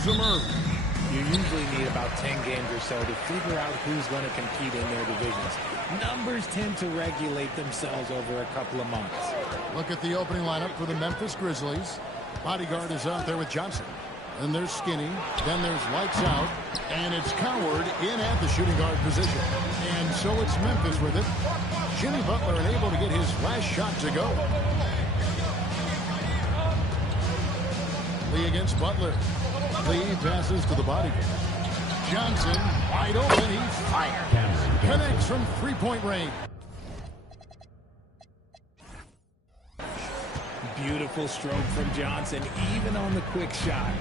lose them early. You usually need about 10 games or so to figure out who's going to compete in their divisions. Numbers tend to regulate themselves over a couple of months. Look at the opening lineup for the Memphis Grizzlies. Bodyguard is out there with Johnson. Then there's Skinny. Then there's Lights Out. And it's Coward in at the shooting guard position. And so it's Memphis with it. Jimmy Butler unable to get his last shot to go. Lee against Butler. Lee passes to the bodyguard. Johnson wide open. He's fired. Connects from three-point range. Beautiful stroke from Johnson, even on the quick shot.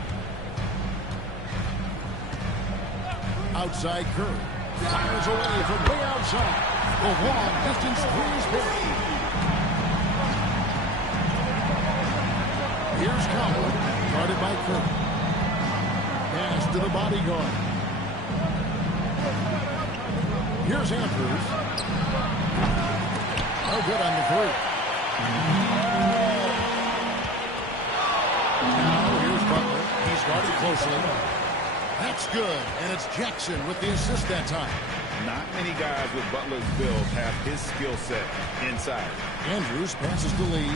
Outside Curry. Fires away from way outside. The long distance three is good. Here's Coward, guarded by Curry. Pass to the bodyguard. Here's Andrews. No good on the three. Now here's Butler. He's guarded closely. That's good, and it's Jackson with the assist that time. Not many guys with Butler's build have his skill set inside. Andrews passes to Lee.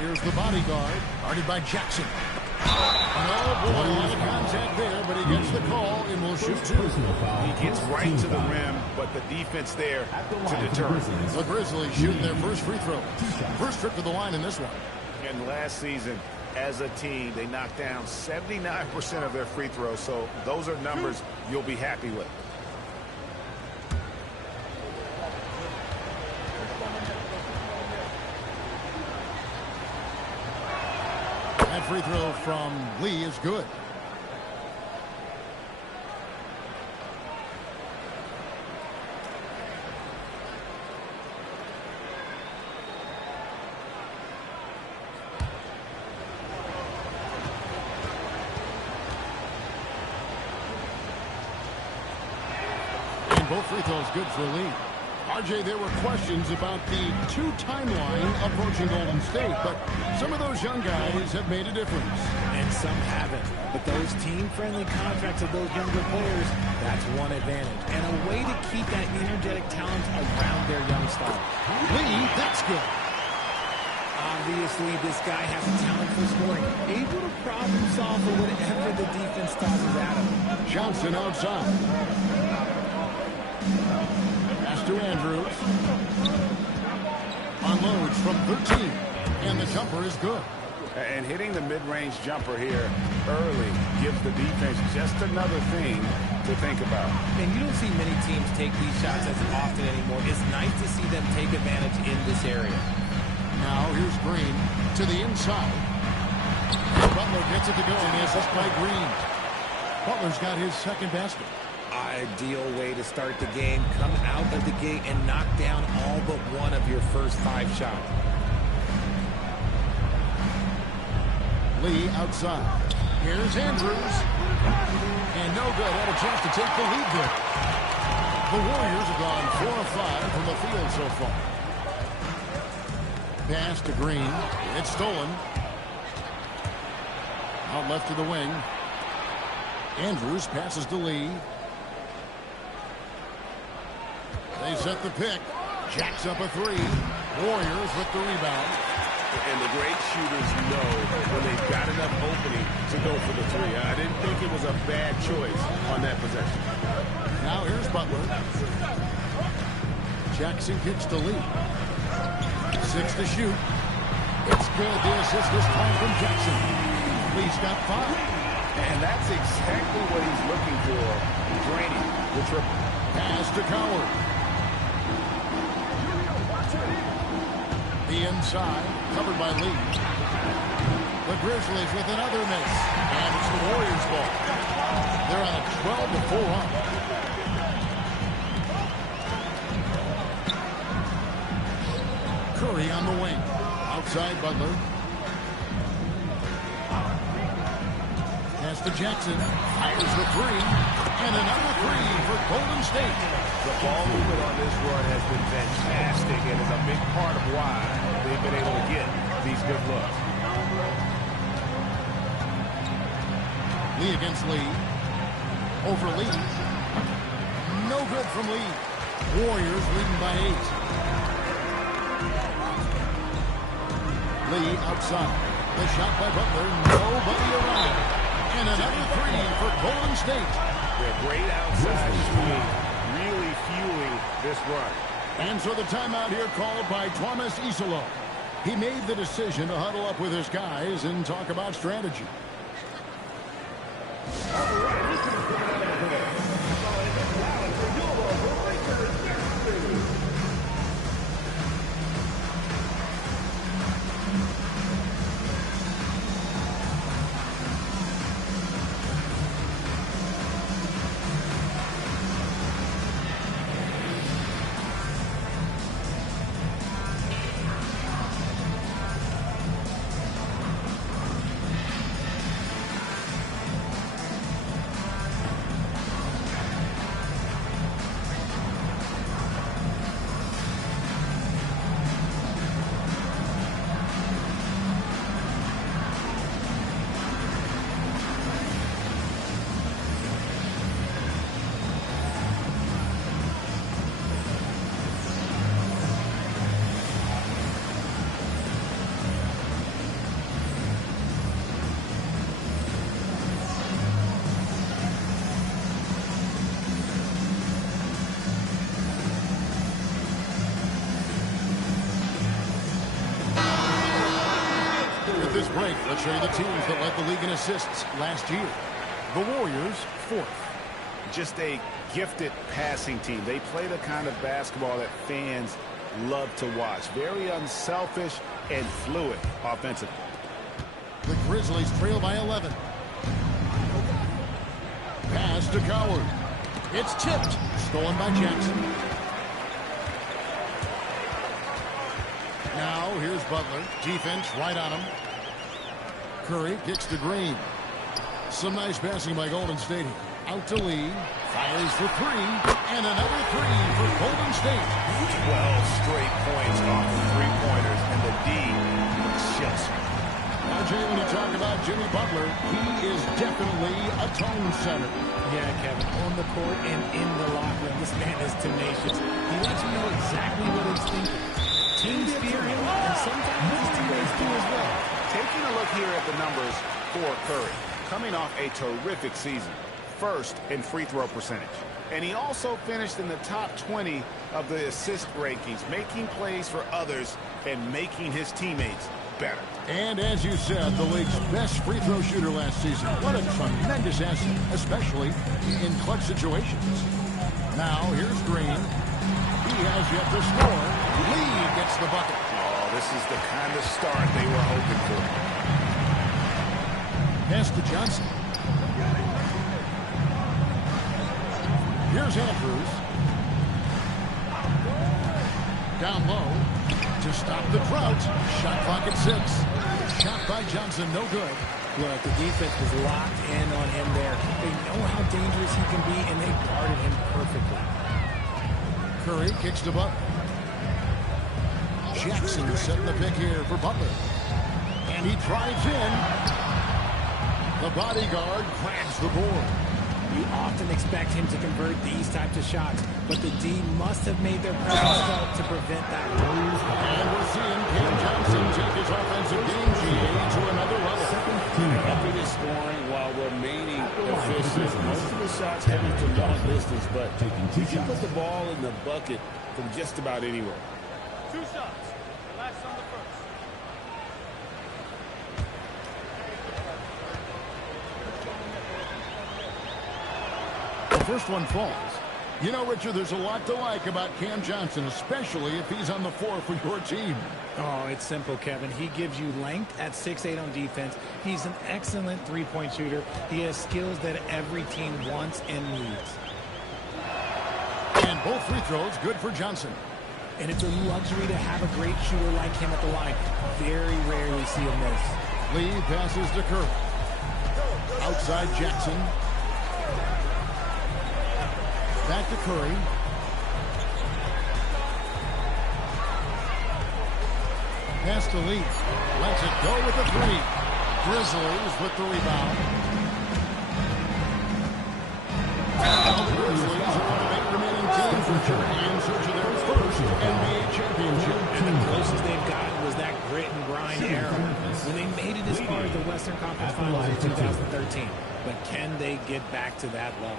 Here's the bodyguard, guarded by Jackson. Oh boy, a lot of contact there, but he gets the call and will shoot two. He gets right to the rim, but the defense there to deter. The Grizzlies shooting their first free throw. First trip to the line in this one. And last season, as a team, they knocked down 79% of their free throws, so those are numbers you'll be happy with. That free throw from Lee is good. Both free throws good for Lee. RJ, there were questions about the two timeline approaching Golden State, but some of those young guys have made a difference. And some haven't. But those team-friendly contracts of those younger players, that's one advantage. And a way to keep that energetic talent around their young stars. Lee, that's good. Obviously, this guy has a talent for scoring. Able to problem solve for whatever the defense tosses at him. Johnson outside. Pass to Andrews. Unloads from 13. And the jumper is good. And hitting the mid-range jumper here early gives the defense just another thing to think about. And you don't see many teams take these shots as often anymore. It's nice to see them take advantage in this area. Now here's Green to the inside. Butler gets it to go, and the assist by Green. Butler's got his second basket. Ideal way to start the game. Come out of the gate and knock down all but one of your first 5 shots. Lee outside. Here's Andrews. And no good. Had a chance to take the lead there. The Warriors have gone 4 of 5 from the field so far. Pass to Green. It's stolen. Out left to the wing. Andrews passes to Lee. They set the pick. Jacks up a 3. Warriors with the rebound. And the great shooters know when they've got enough opening to go for the 3. I didn't think it was a bad choice on that possession. Now here's Butler. Jackson kicks to Lee. 6 to shoot. It's good. The assist this time from Jackson. Lee's got 5. And that's exactly what he's looking for. Draining the triple. Pass to Coward. The inside, covered by Lee. The Grizzlies with another miss. And it's the Warriors' ball. They're on a 12-4 run. Curry on the wing. Outside Butler. Pass to Jackson. Fires the 3. And another 3 for Golden State. The ball movement on this run has been fantastic and is a big part of why they've been able to get these good looks. Lee against Lee. Over Lee. No good from Lee. Warriors leading by 8. Lee outside. The shot by Butler. Nobody around. And another three for Golden State. They're great outside shooting, really fueling this run. And so the timeout here called by Thomas Isolo. He made the decision to huddle up with his guys and talk about strategy. This break, let's show you the teams that led the league in assists last year. The Warriors, 4th. Just a gifted passing team. They play the kind of basketball that fans love to watch. Very unselfish and fluid offensively. The Grizzlies trail by 11. Pass to Coward. It's tipped. Stolen by Jackson. Now here's Butler. Defense right on him. Curry kicks to Green. Some nice passing by Golden State. Out to Lee. Fires for three. And another three for Golden State. 12 straight points off of three-pointers, and the D looks just. Now, Jay, when you talk about Jimmy Butler, he is definitely a tone setter. Yeah, Kevin, on the court and in the locker room, this man is tenacious. He lets you know exactly what he's thinking. Teams fear him, and sometimes his teammates do as well. Taking a look here at the numbers for Curry, coming off a terrific season, first in free throw percentage. And he also finished in the top 20 of the assist rankings, making plays for others and making his teammates better. And as you said, the league's best free throw shooter last season. What a tremendous asset, especially in clutch situations. Now, here's Green. He has yet to score. Lee gets the bucket. Oh, this is the kind of start they were hoping for. Pass to Johnson. Here's Andrews. Down low to stop the drought. Shot clock at 6. Shot by Johnson, no good. Look, the defense was locked in on him there. They know how dangerous he can be, and they guarded him perfectly. Curry kicks to Butler. Jackson setting the pick here for Butler. And he drives in. The bodyguard grabs the board. You often expect him to convert these types of shots, but the D must have made their presence felt to prevent that move. And we're seeing Cam Johnson take his offensive game GA to another level. Upping his scoring while remaining efficient. Most of the shots heading to long distance, but you can put the ball in the bucket from just about anywhere. 2 shots. Last on the first. The first one falls. You know, Richard, there's a lot to like about Cam Johnson, especially if he's on the floor for your team. Oh, it's simple, Kevin. He gives you length at 6'8" on defense. He's an excellent three-point shooter. He has skills that every team wants and needs. And both free throws good for Johnson. And it's a luxury to have a great shooter like him at the line. Very rarely see him miss. Lee passes to Curry. Outside Jackson. Back to Curry. Pass to Lee. Lets it go with the three. Grizzlies with the rebound. Well, the Grizzlies are one of 8 remaining teams returning in search of their first NBA championship. And the closest they've gotten was that grit and grind era when they made it as far as the Western Conference Finals in 2013. But can they get back to that level?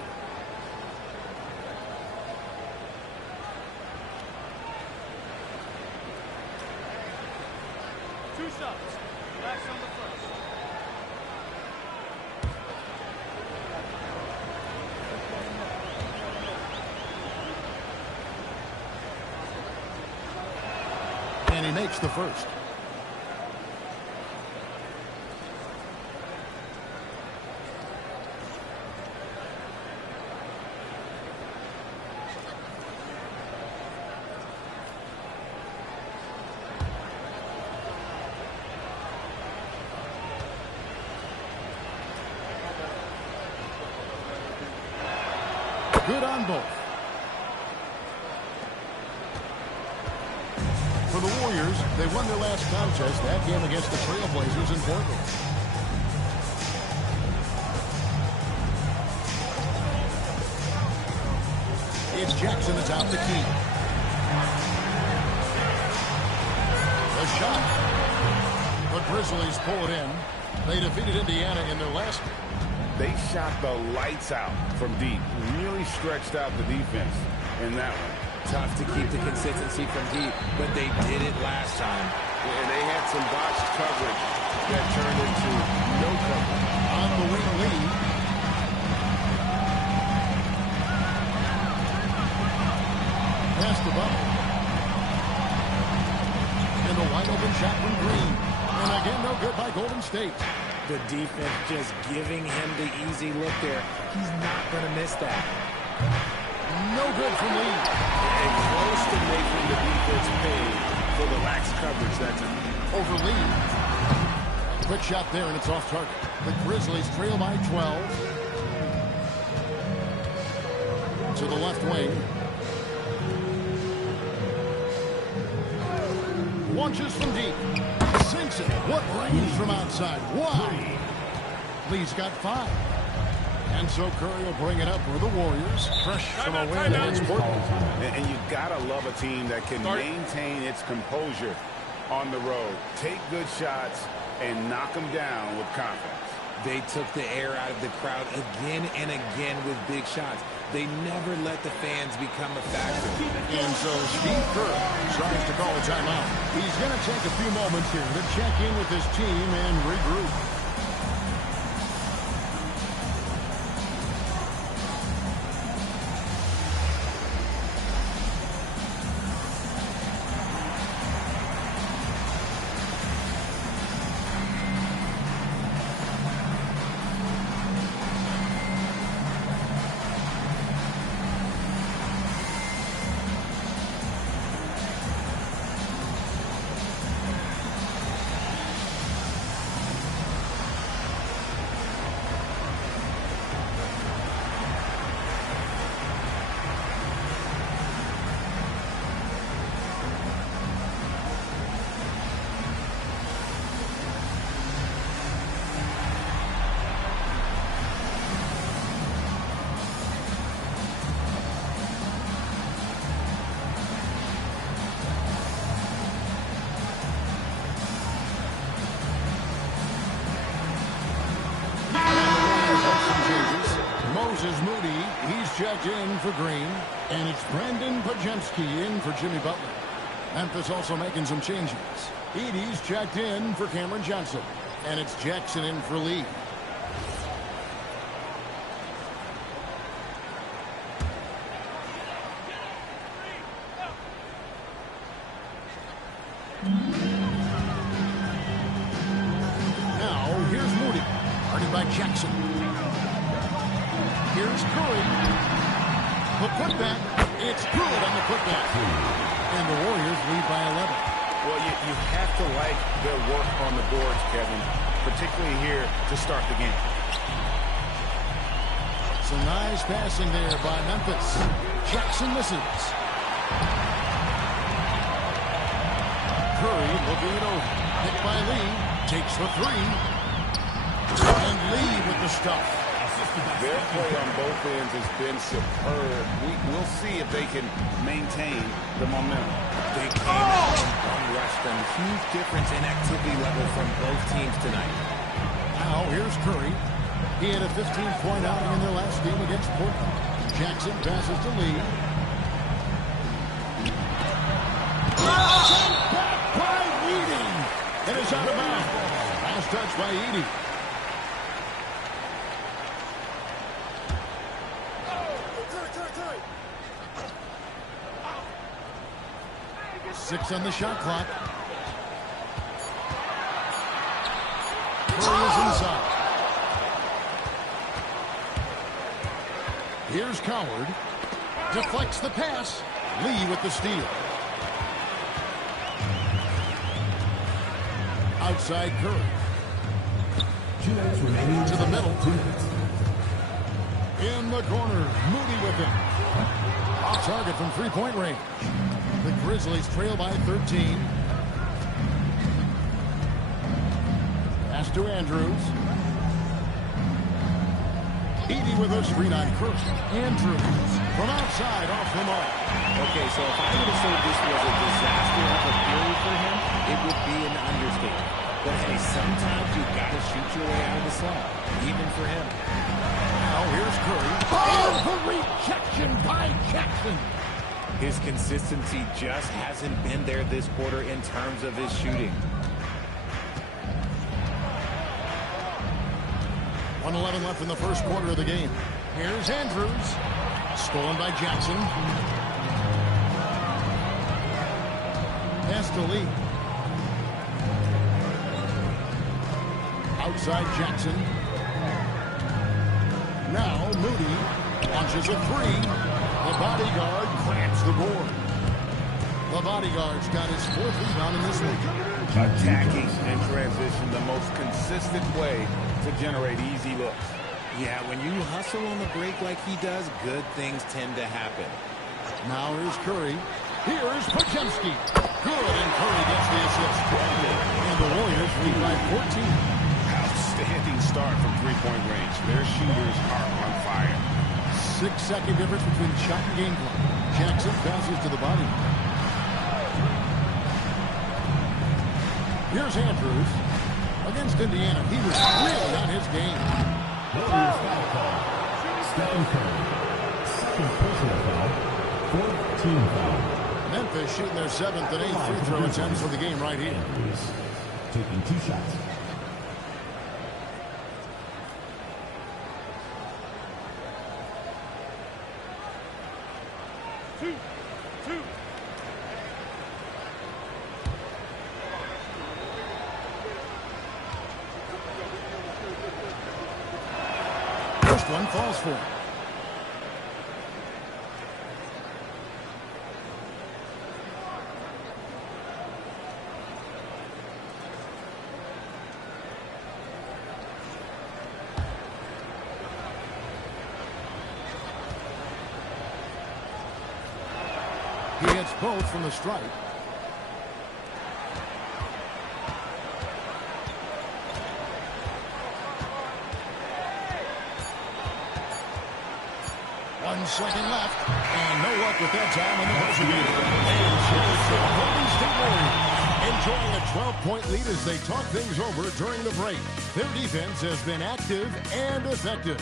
Two shots. Relax on the first. And he makes the first. Good on both. For the Warriors, they won their last contest, that game against the Trailblazers in Portland. It's Jackson atop the key. The shot. The Grizzlies pull it in. They defeated Indiana in their last game. They shot the lights out from deep. Really stretched out the defense in that one. Tough to keep the consistency from deep, but they did it last time. And they had some botched coverage that turned into no coverage. On the wing lead. Pass the ball. And a wide open shot from Green. And again, no good by Golden State. The defense just giving him the easy look there. He's not going to miss that. No good from Lee. And close to making the defense pay for the lax coverage that time. Over Lee. Quick shot there, and it's off target. The Grizzlies trail by 12. To the left wing. Launches from deep. Sinks it. What range from outside. Why? Lee's got 5. And so Curry will bring it up for the Warriors. Fresh from a win against Portland. And you gotta love a team that can maintain its composure on the road. Take good shots and knock them down with confidence. They took the air out of the crowd again and again with big shots. They never let the fans become a factor. And so Steve Kerr tries to call a timeout. He's going to take a few moments here to check in with his team and regroup. Moses Moody, he's checked in for Green. And it's Brandon Podziemski in for Jimmy Butler. Memphis also making some changes. Edey's checked in for Cameron Johnson. And it's Jackson in for Lee. Now, here's Moody. Guarded by Jackson. Here's Curry. The putback. It's good on the putback. And the Warriors lead by 11. Well, you have to like their work on the boards, Kevin, particularly here to start the game. Some nice passing there by Memphis. Jackson misses. Curry looking it over. Hit by Lee. Takes the 3. And Lee with the stuff. A Their play on both ends has been superb. We'll see if they can maintain the momentum. They came out and bum-rushed them. Huge difference in activity level from both teams tonight. Now here's Curry. He had a 15-point outing in their last game against Portland. Jackson passes to Lee. Sent back by Edey. And it's out of bounds. Last touch by Edey. Six on the shot clock. Curry is inside. Here's Coward. Deflects the pass. Lee with the steal. Outside Curry. To the middle. In the corner. Moody with it. Off target from three-point range. The Grizzlies trail by 13. Pass to Andrews. Edey with a screen on Curry. Andrews from outside off the mark. Okay, so if I would have said this was a disaster of a period for him, it would be an understatement. But hey, sometimes you got to shoot your way out of the slump, even for him. Now here's Curry. Oh, the rejection by Jackson. His consistency just hasn't been there this quarter in terms of his shooting. 1:11 left in the first quarter of the game. Here's Andrews. Stolen by Jackson. Pass to Lee. Outside Jackson. Now Moody launches a three. The bodyguard clamps the board. The bodyguard's got his fourth rebound in this one. Attacking and transition, the most consistent way to generate easy looks. Yeah, when you hustle on the break like he does, good things tend to happen. Now here's Curry. Here's Podziemski. Good, and Curry gets the assist. And the Warriors lead by 14. Outstanding start from three-point range. Their shooters are on fire. 6-second difference between shot and game clock. Jackson passes to the body. Here's Andrews. Against Indiana, he was really on his game. Warriors foul call. Stephen Curry. Second personal foul. Fourth team foul. Memphis shooting their 7th and 8th free throw attempts for the game right here. Andrews taking 2 shots. First one falls for him. He hits both from the stripe. One second left, and no luck with that time on the buzzer beater. And so the Golden State Warriors enjoying a 12-point lead as they talk things over during the break. Their defense has been active and effective.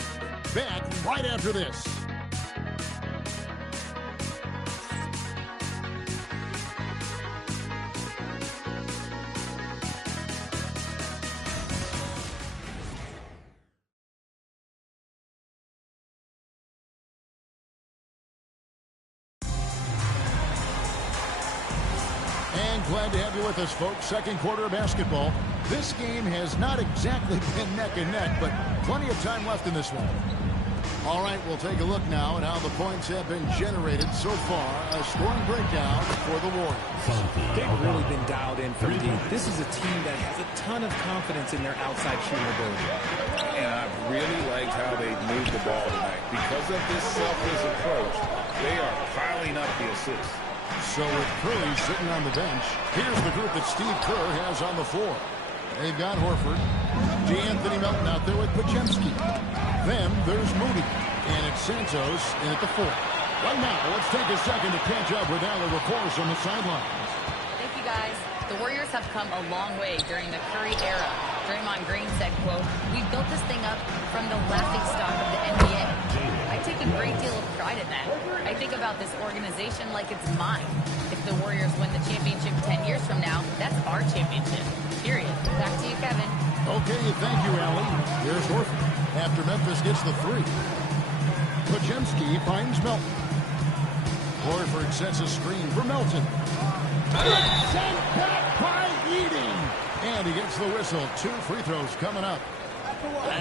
Back right after this. Glad to have you with us, folks. Second quarter of basketball. This game has not exactly been neck and neck, but plenty of time left in this one. All right, we'll take a look now at how the points have been generated so far. A scoring breakdown for the Warriors. They've really been dialed in from deep. This is a team that has a ton of confidence in their outside shooting ability. And I've really liked how they've moved the ball tonight. Because of this selfless approach, they are piling up the assists. So with Curry sitting on the bench, here's the group that Steve Kerr has on the floor. They've got Horford, D'Anthony Melton out there with Podziemski. Then there's Moody. And it's Santos in at the 4. Right now, let's take a second to catch up with Allie LaForce on the sidelines. Thank you, guys. The Warriors have come a long way during the Curry era. Draymond Green said, quote, "We built this thing up from the laughingstock of the NBA. I take a great deal of pride in that. I think about this organization like it's mine. If the Warriors win the championship 10 years from now, that's our championship. Period." Back to you, Kevin. Okay, thank you, Allie. Here's Horford. After Memphis gets the 3. Podziemski finds Melton. Horford sets a screen for Melton. It's sent back by Edey. And he gets the whistle. 2 free throws coming up.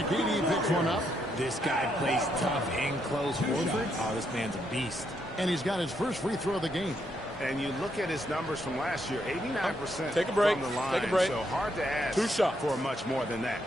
Edey picks one up. This guy plays tough in close. Horford, oh, this man's a beast. And he's got his first free throw of the game. And you look at his numbers from last year, 89% Take a break. from the line. Take a break. So hard to ask 2 shots for much more than that.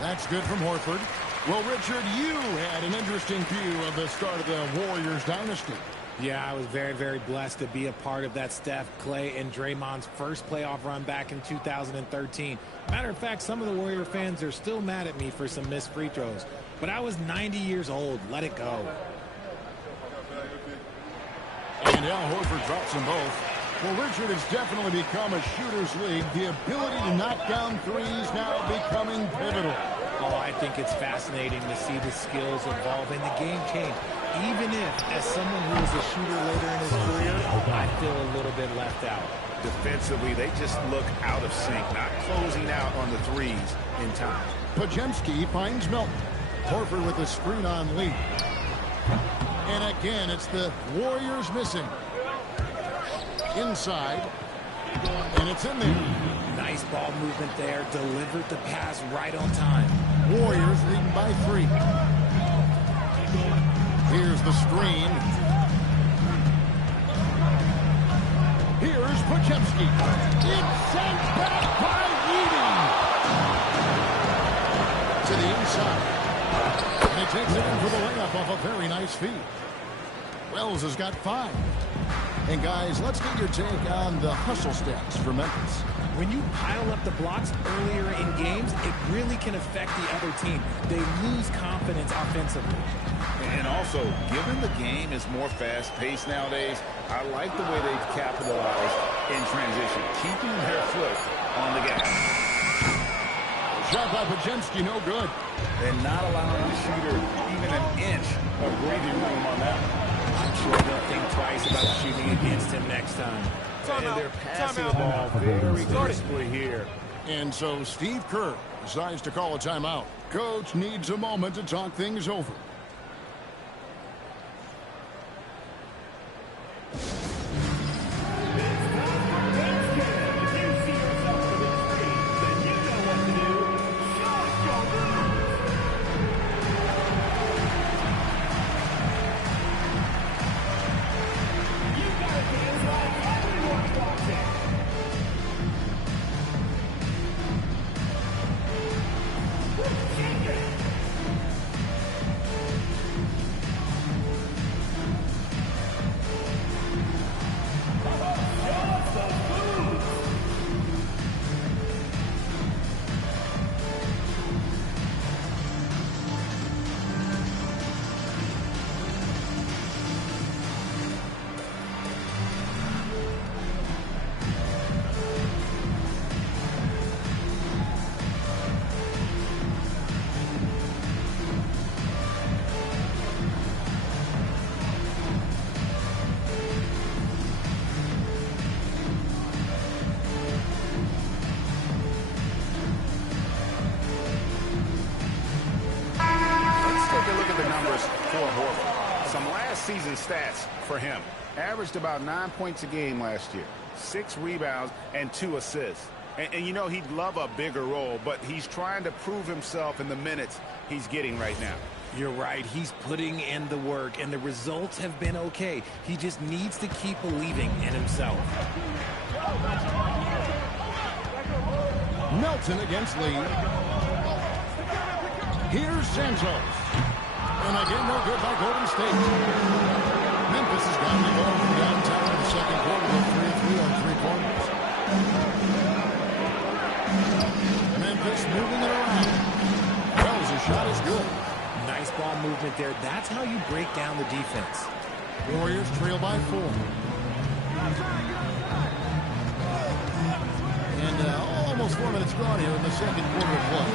That's good from Horford. Well, Richard, you had an interesting view of the start of the Warriors dynasty. Yeah, I was very, very blessed to be a part of that Steph, Clay, and Draymond's first playoff run back in 2013. Matter of fact, some of the Warrior fans are still mad at me for some missed free throws. But I was 90 years old. Let it go. And Al Horford drops them both. Well, Richard, it's definitely become a shooter's league. The ability to knock down threes now becoming pivotal. Oh, I think it's fascinating to see the skills evolve and the game change. Even if, as someone who was a shooter later in his career, I feel a little bit left out. Defensively, they just look out of sync, not closing out on the threes in time. Podziemski finds Melton. Horford with a screen on Lee. And again, it's the Warriors missing. Inside. And it's in there. Nice ball movement there. Delivered the pass right on time. Warriors leading by 3. Here's the screen. Here's Podziemski. It's sent back by Edey. To the inside. And he takes it in for the layup off a very nice feed. Wells has got 5. And guys, let's get your take on the hustle stats for Memphis. When you pile up the blocks earlier in games, it really can affect the other team. They lose confidence offensively. And also, given the game is more fast-paced nowadays, I like the way they've capitalized in transition, keeping their foot on the gas. Shot by Podziemski, no good. And not allowing the shooter even an inch of breathing room on that one. I'm sure they'll think twice about shooting against him next time. And they're passing the ball very crisply here. And so Steve Kerr decides to call a timeout. Coach needs a moment to talk things over. Season stats for him. Averaged about 9 points a game last year. 6 rebounds and 2 assists. And you know, he'd love a bigger role, but he's trying to prove himself in the minutes he's getting right now. You're right. He's putting in the work, and the results have been okay. He just needs to keep believing in himself. Melton against Lee. Here's Santos. And again, no good by Golden State. Memphis has gotten the ball from management there. That's how you break down the defense. Warriors trail by 4. And almost 4 minutes gone here in the second quarter of play.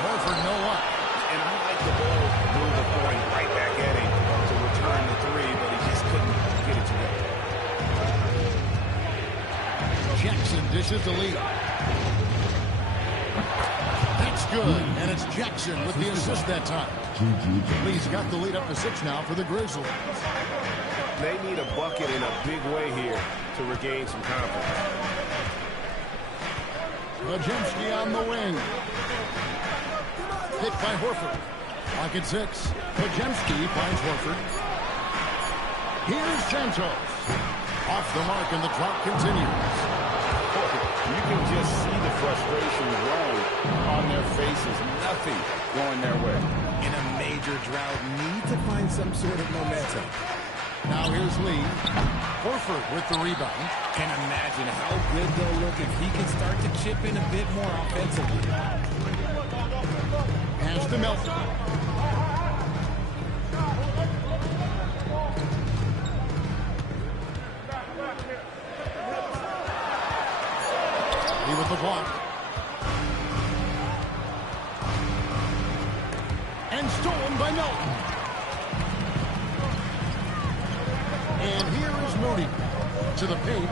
Horford no luck. And I like the ball move the point right back at him to return the three, but he just couldn't get it to go. Jackson dishes the lead. That's good, and it's Jackson with the assist that time. Lee's got the lead up to 6 now for the Grizzlies. They need a bucket in a big way here to regain some confidence. Podziemski on the wing. Hit by Horford. Lock at 6. Podziemski finds Horford. Here's Santos. Off the mark, and the drought continues. You can just see the frustration growing on their faces. Nothing going their way. In a major drought, need to find some sort of momentum. Now here's Lee. Horford with the rebound. Can imagine how good they'll look if he can start to chip in a bit more offensively. Pass to Melton. Lee with the block. And stolen by Melton. And here is Moody to the paint.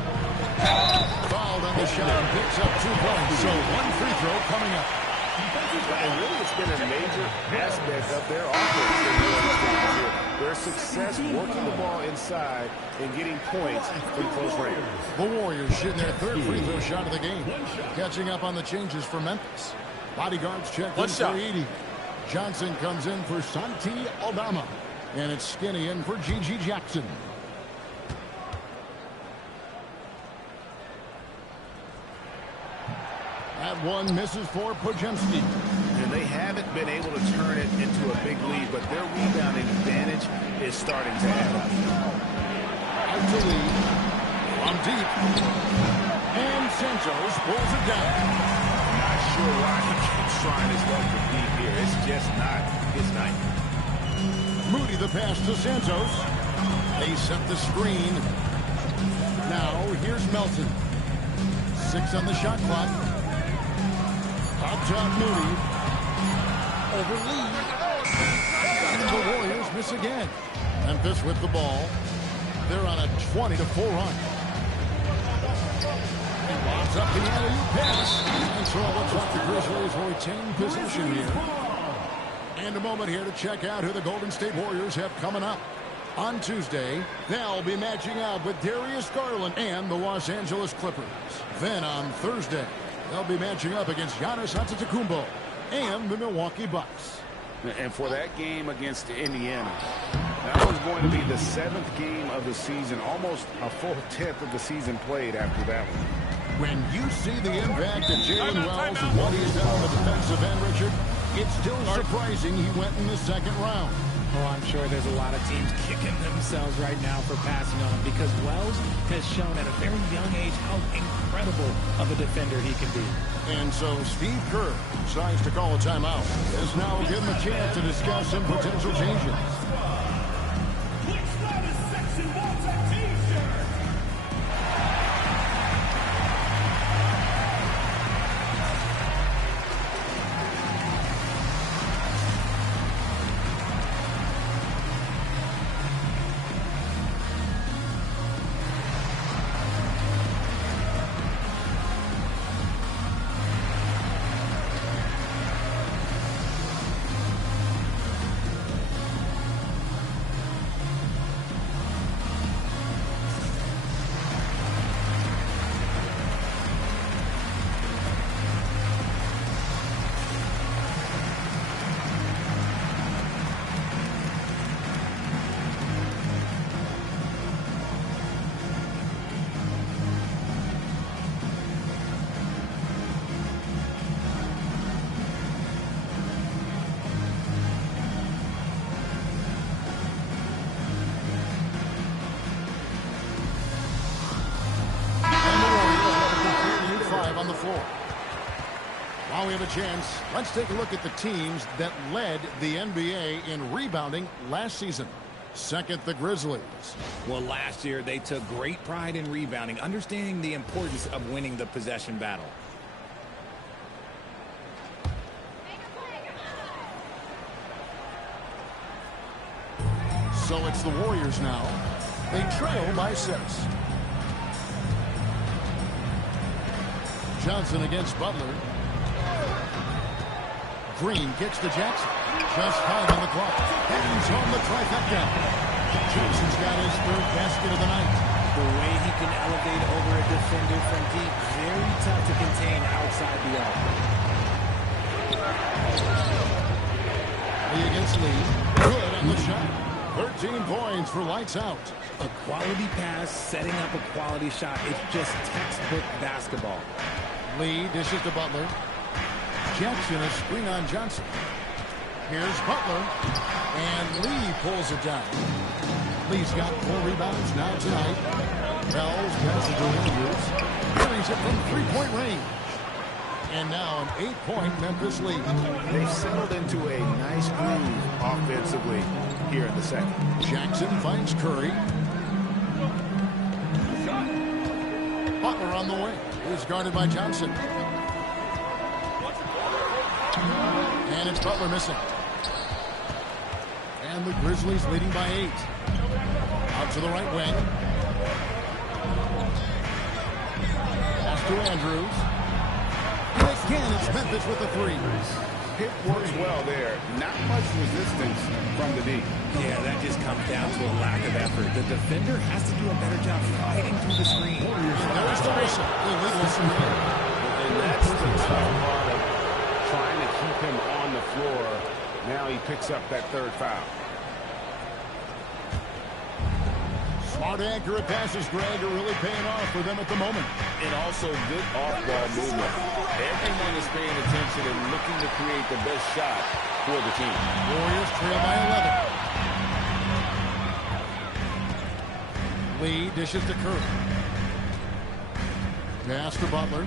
Fouled on the shot and picks up 2 points. So 1 free throw coming up. And really, it's been a major aspect of their offense in the early stages here. Their success working the ball inside and getting points from close range. The Warriors shooting their 3rd free throw shot of the game. Catching up on the changes for Memphis. Bodyguards check in for Edey. Johnson comes in for Santi Aldama. And it's Skinny in for G.G. Jackson. That one misses for Podziemski. And they haven't been able to turn it into a big lead, but their rebounding advantage is starting to add up. Out to Lee. From deep. And Santos pulls it down. Not sure why he keeps trying his luck with deep here. It's just not his night. Moody the pass to Santos. They set the screen. Now here's Melton. 6 on the shot clock. Up top Moody. Over Lee. And the Warriors miss again. Memphis with the ball. They're on a 20-4 run. He lobs up the alley-oop pass. And so it looks like the Grizzlies will retain possession here. And a moment here to check out who the Golden State Warriors have coming up. On Tuesday, they'll be matching up with Darius Garland and the Los Angeles Clippers. Then on Thursday, they'll be matching up against Giannis Antetokounmpo and the Milwaukee Bucks. And for that game against Indiana, that was going to be the 7th game of the season, almost a full 10th of the season played after that one. When you see the impact of Jalen Wells and what he's done on the defensive end, Richard, it's still surprising he went in the 2nd round. Oh, I'm sure there's a lot of teams kicking themselves right now for passing on him because Wells has shown at a very young age how incredible of a defender he can be. And so Steve Kerr decides to call a timeout. This now will give him a chance to discuss some potential changes. While we have a chance, let's take a look at the teams that led the NBA in rebounding last season. Second, the Grizzlies. Well, last year they took great pride in rebounding, understanding the importance of winning the possession battle. So it's the Warriors now. They trail by 6. Johnson against Butler. Green kicks to Jackson. Just 5 on the clock. Hands home the trifecta. Johnson's got his 3rd basket of the night. The way he can elevate over a defender from deep, very tough to contain outside the arc. Lee against Lee. Good on the shot. 13 points for lights out. A quality pass, setting up a quality shot. It's just textbook basketball. Lee dishes to Butler. Jackson a screen on Johnson. Here's Butler. And Lee pulls it down. Lee's got 4 rebounds now tonight. Bells passes to Andrews. Carries it from 3-point range. And now an 8-point Memphis lead. They've settled into a nice groove offensively here in the second. Jackson finds Curry. Butler on the wing. Is guarded by Johnson. And it's Butler missing. And the Grizzlies leading by 8. Out to the right wing. Pass to Andrews. And again, it's Memphis with the 3. Pick works well there. Not much resistance from the D. Yeah, that just comes down to a lack of effort. The defender has to do a better job fighting through the screen. There's the whistle. Illegal screen. And that's the tough part of trying to keep him on the floor. Now he picks up that 3rd foul. Smart, accurate passes, Greg, are really paying off for them at the moment. And also good off-ball movement. Everyone is paying attention and looking to create the best shot for the team. Warriors trail by 11. Lee dishes to Curry. Pass to Butler.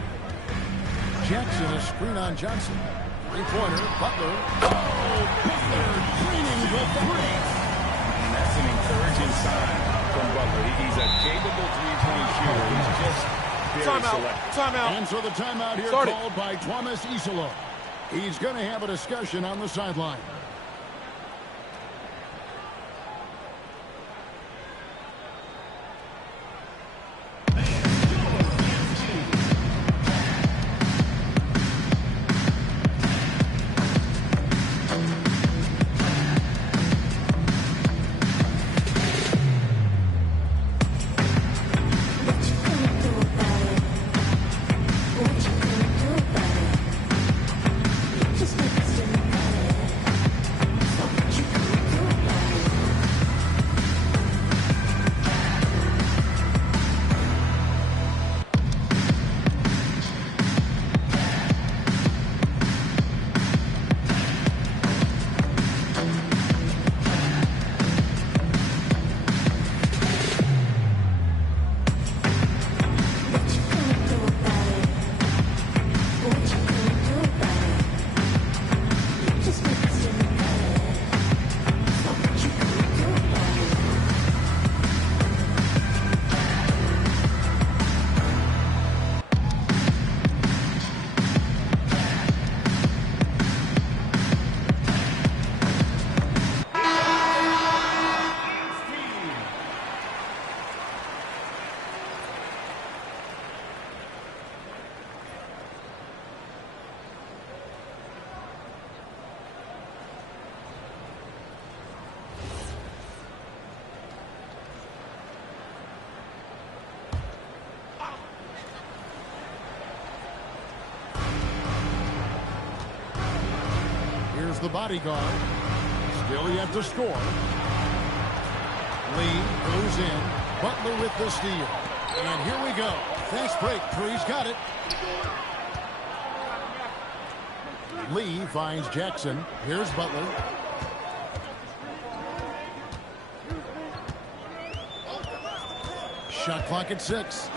Jackson a screen on Johnson. 3-pointer. Butler. Oh, Butler draining the 3. And that's an encouraging sign from Butler. He's a capable 3-point shooter. He's just very selective. Timeout. And so the timeout here called by Thomas Isolo. He's going to have a discussion on the sideline. The bodyguard. Still yet to score. Lee goes in. Butler with the steal. And here we go. Fast break. Curry's got it. Lee finds Jackson. Here's Butler. Shot clock at 6.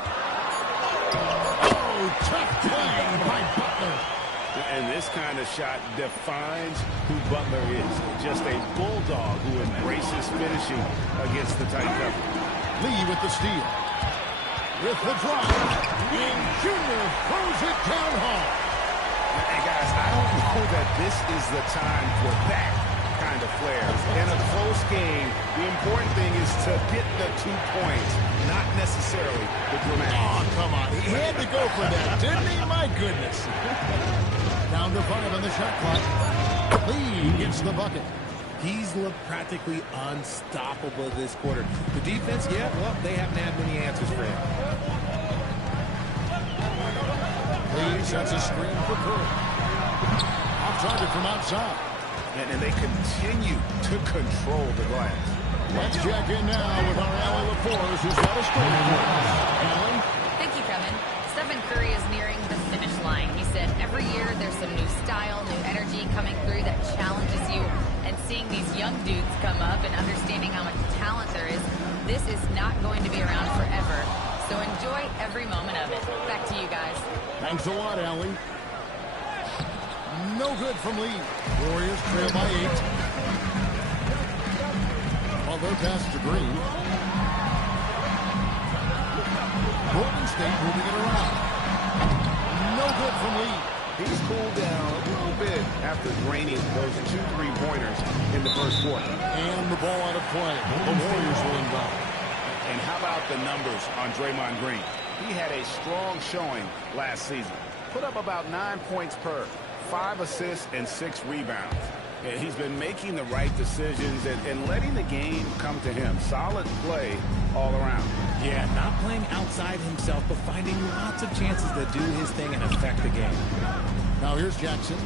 Oh, tough play by Butler. And this kind of shot defines who Butler is. Just a bulldog who embraces finishing against the tight cover. Lee with the steal. With the drive. And Junior throws it down hard. And guys, I don't know that this is the time for that kind of flair. In a close game, the important thing is to get the 2 points, not necessarily the dramatic. Oh, come on. He had to go for that, didn't he? My goodness. Down to 5 on the shot clock. Lee gets the bucket. He's looked practically unstoppable this quarter. The defense, yeah, well, they haven't had many answers for him. Lee sets a screen for Curry. Off target from outside. And they continue to control the glass. Let's check in now with our Allie LaForce, who's got a scoring for us. Allie? Thank you, Kevin. Stephen Curry is nearing the finish line. He said every year there's some new style, new energy coming through that challenges you. And seeing these young dudes come up and understanding how much talent there is, this is not going to be around forever. So enjoy every moment of it. Back to you guys. Thanks a lot, Allie. No good from Lee. Warriors trail by 8. Although pass to Green. Golden State moving it around. No good from Lee. He's cooled down a little bit after draining those 2 3-pointers in the first quarter. And the ball out of play. The Warriors will inbound. And how about the numbers on Draymond Green? He had a strong showing last season. Put up about 9 points per, 5 assists, and 6 rebounds. And he's been making the right decisions and letting the game come to him. Solid play all around. Yeah, not playing outside himself, but finding lots of chances to do his thing and affect the game. Now here's Jackson.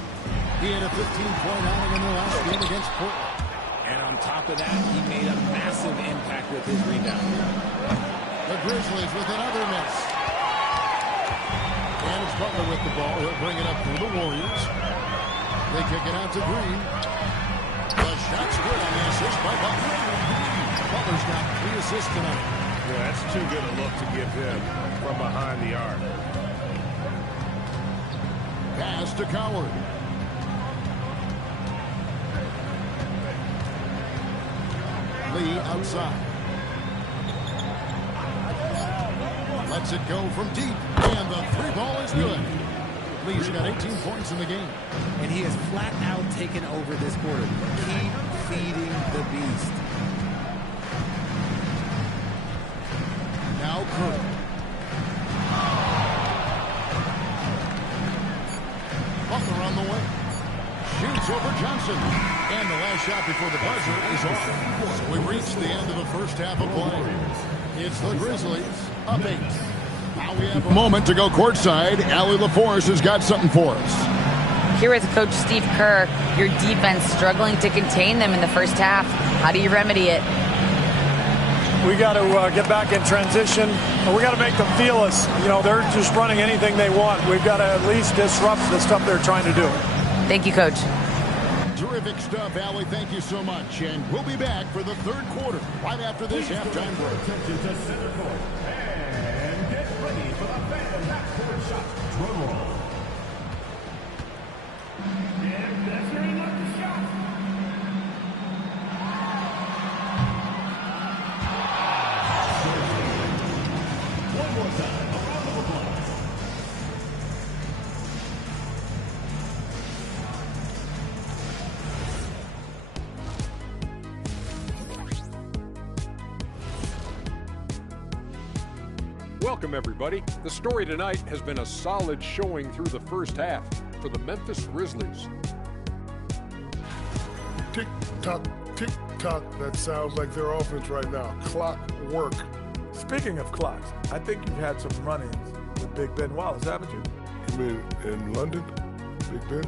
He had a 15-point outing in the last game against Portland. And on top of that, he made a massive impact with his rebound. The Grizzlies with another miss. And it's Butler with the ball. He'll bring it up for the Warriors. They kick it out to Green. The shot's good on the assist by Butler. Butler's got 3 assists tonight. Yeah, that's too good a look to give him from behind the arc. Pass to Coward. Lee outside. Lets it go from deep. And the 3 ball is good. Lee's got 18 points in the game. And he has flat out taken over this quarter. Keep feeding the beast. Now Curry. Butler on the way. Shoots over Johnson. And the last shot before the buzzer is off. So we reached the end of the first half of play. It's the Grizzlies up 8. Now we have a moment to go courtside. Allie LaForce has got something for us. Here with Coach Steve Kerr, your defense struggling to contain them in the first half. How do you remedy it? We got to get back in transition. We got to make them feel us. You know, they're just running anything they want. We've got to at least disrupt the stuff they're trying to do. Thank you, Coach. Terrific stuff, Allie. Thank you so much. And we'll be back for the third quarter right after this halftime break. Attention to center court. And get ready for the Phantom half-court shot. Drum roll. And that's where he left the shot. One more time. A round of applause. Welcome, everybody. The story tonight has been a solid showing through the first half for the Memphis Grizzlies. Tick-tock, tick-tock. That sounds like their offense right now. Clock work. Speaking of clocks, I think you've had some run-ins with Big Ben Wallace, haven't you? You mean in London? Big Ben?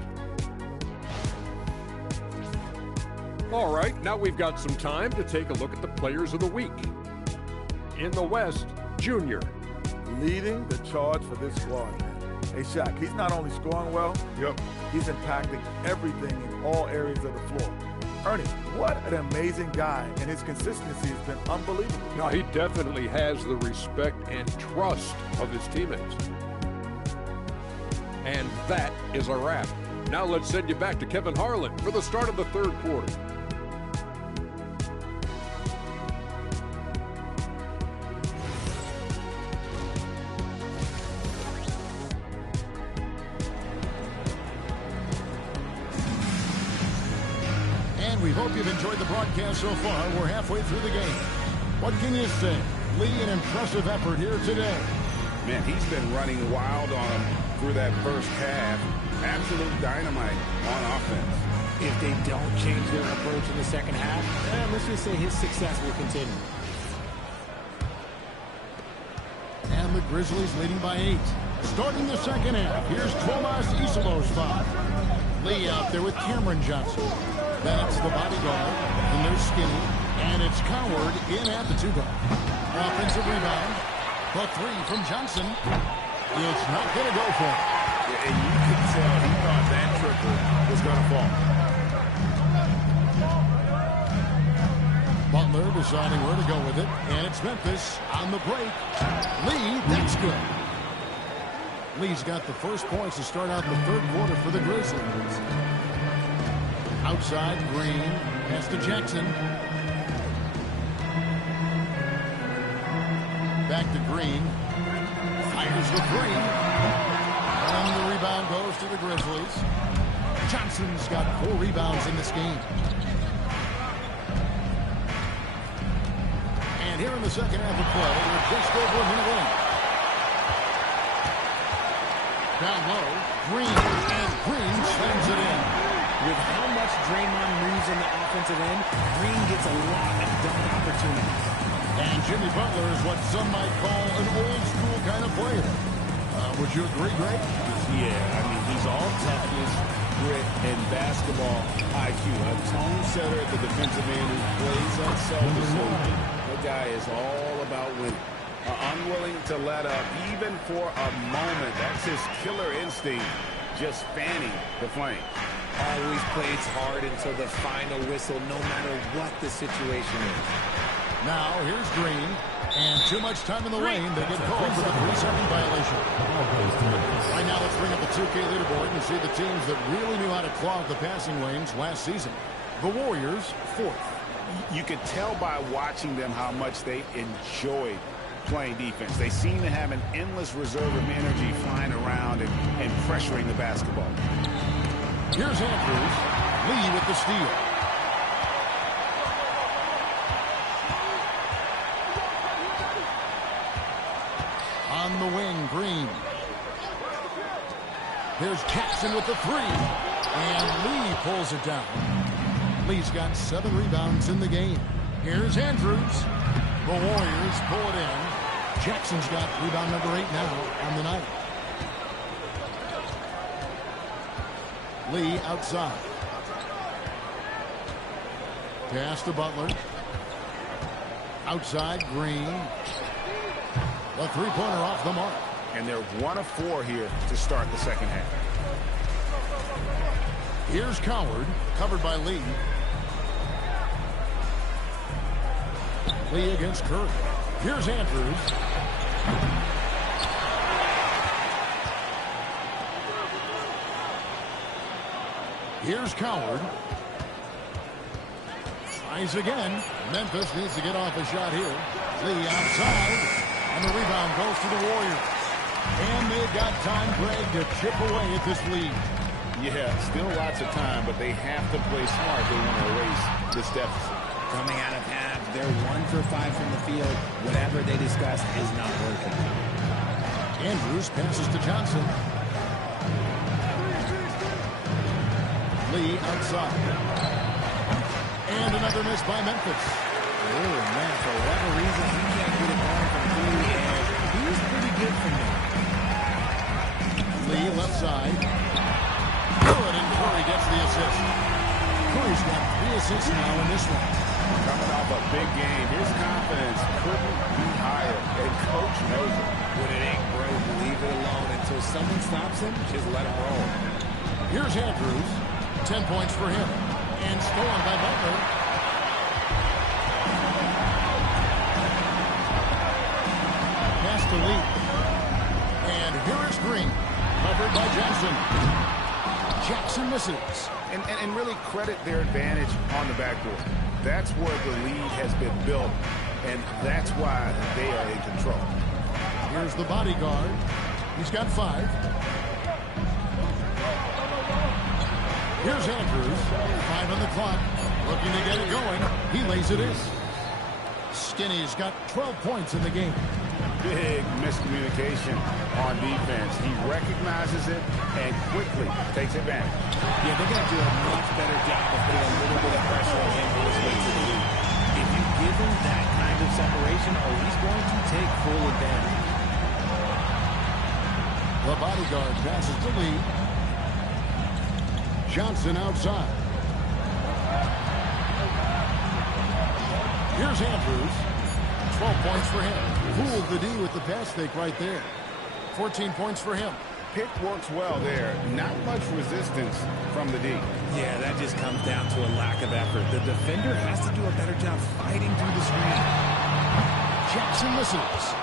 All right, now we've got some time to take a look at the players of the week. In the West, Junior. Leading the charge for this squad, man. Hey, Shaq, he's not only scoring well, Yep. he's impacting everything in all areas of the floor. Ernie, what an amazing guy, and his consistency has been unbelievable. Now, he definitely has the respect and trust of his teammates. And that is a wrap. Now let's send you back to Kevin Harlan for the start of the third quarter. And we hope you've enjoyed the broadcast so far. We're halfway through the game. What can you say? Lee, an impressive effort here today. Man, he's been running wild on him through that first half. Absolute dynamite on offense. If they don't change their approach in the second half, let's just say his success will continue. And the Grizzlies leading by 8. Starting the second half, here's Tomas Isalos foul. Lee out there with Cameron Johnson. Then it's the bodyguard, and there's Skinny, and it's Coward in at the 2-guard. Offensive rebound. The 3 from Johnson. It's not going to go for him. And you can tell he thought that triple was going to fall. Butler deciding where to go with it. And it's Memphis on the break. Lee, that's good. Lee's got the first points to start out the third quarter for the Grizzlies. Outside, Green. Pass to Jackson. Back to Green. Fires the 3. And the rebound goes to the Grizzlies. Johnson's got 4 rebounds in this game. And here in the second half of play, we're just over a minute in. Down low, Green, and Green slams it in. With how much Draymond moves in the offensive end, Green gets a lot of dunk opportunities. And Jimmy Butler is what some might call an old-school kind of player. Would you agree, Greg? Yeah, I mean, he's all toughness, grit, and basketball IQ. A tone setter at the defensive end who plays unselfishly. The guy is all about winning. Unwilling to let up even for a moment. That's his killer instinct, just fanning the flame. Always plays hard until the final whistle, no matter what the situation is. Now, here's Green. And too much time in the lane. They get called for the 3-second violation. Right now, let's bring up the 2K leaderboard and see the teams that really knew how to clog the passing lanes last season. The Warriors, 4th. You could tell by watching them how much they enjoyed playing defense. They seem to have an endless reserve of energy flying around and pressuring the basketball. Here's Andrews. Lee with the steal. On the wing, Green. Here's Jackson with the 3. And Lee pulls it down. Lee's got 7 rebounds in the game. Here's Andrews. The Warriors pull it in. Jackson's got rebound number 8 now on the night. Lee outside. Pass to Butler. Outside, Green. A 3-pointer off the mark. And they're 1 of 4 here to start the second half. Here's Coward, covered by Lee. Lee against Curry. Here's Andrews. Here's Coward. Tries again. Memphis needs to get off a shot here. Lee outside. And the rebound goes to the Warriors. And they've got time, Greg, to chip away at this lead. Yeah, still lots of time, but they have to play smart. They want to erase this deficit. Coming out of half, they're 1 for 5 from the field. Whatever they discussed is not working. Andrews passes to Johnson. Lee outside. And another miss by Memphis. Oh, man, for whatever reason, he can't get it going from 3, and he's pretty good from there. Lee left side. Good, and Curry gets the assist. Curry's got 3 assists now in this one. Coming off a big game, his confidence couldn't be higher, and Coach knows it. When it ain't broke, leave it alone until someone stops him. Just let him roll. Here's Andrews. 10 points for him. And stolen by Butler. Pass to Lee. And here is Green. Covered by Johnson. Jackson misses. And really credit their advantage on the backboard. That's where the lead has been built, and that's why they are in control. Here's the bodyguard. He's got 5. Here's Andrews. 5 on the clock. Looking to get it going. He lays it in. Skinny's got 12 points in the game. Big miscommunication on defense. He recognizes it and quickly takes advantage. Yeah, they're going to do a much better job of putting a little bit of pressure on him for his way to the lead. If you give him that kind of separation, he's going to take full advantage. The bodyguard passes the lead. Johnson outside. Here's Andrews. 12 points for him. Fooled the D with the pass fake right there. 14 points for him. Pick works well there. Not much resistance from the D. Yeah, that just comes down to a lack of effort. The defender has to do a better job fighting through the screen. Jackson misses.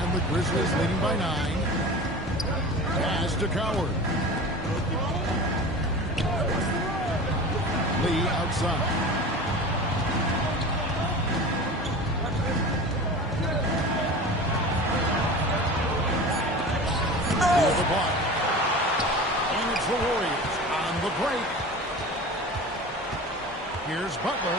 And the Grizzlies leading by 9. Pass to Coward. Lee outside. The block. And it's the Warriors on the break. Here's Butler.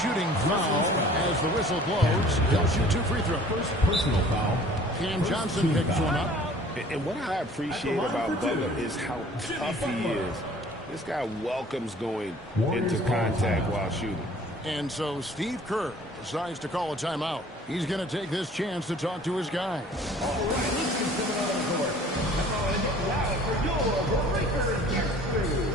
Shooting foul as the whistle blows. He'll shoot 2 free throws. First personal foul. Cam Johnson picks one up. And what I appreciate about Butler is how tough he is. This guy welcomes going into contact while shooting. And so Steve Kerr decides to call a timeout. He's going to take this chance to talk to his guys. All right, let's get to the court. And get loud for your Lakers yesterday.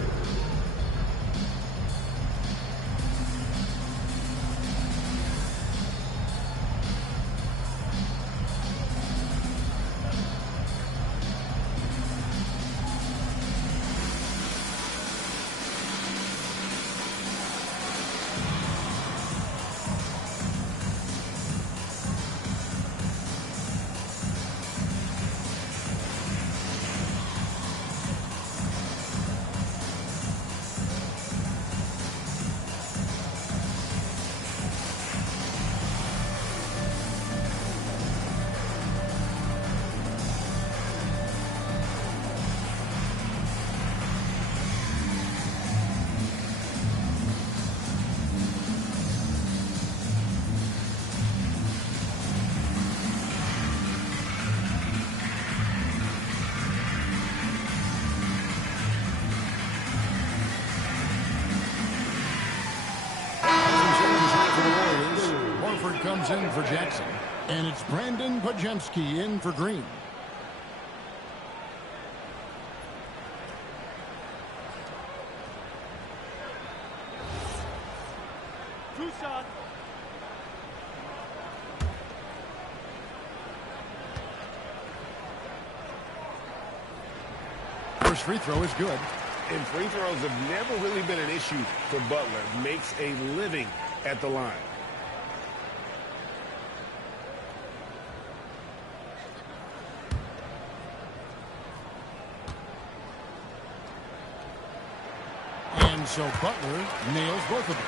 Comes in for Jackson, and it's Brandon Podziemski in for Green. Two shots. First free throw is good. And free throws have never really been an issue for Butler. Makes a living at the line. And so Butler nails both of them.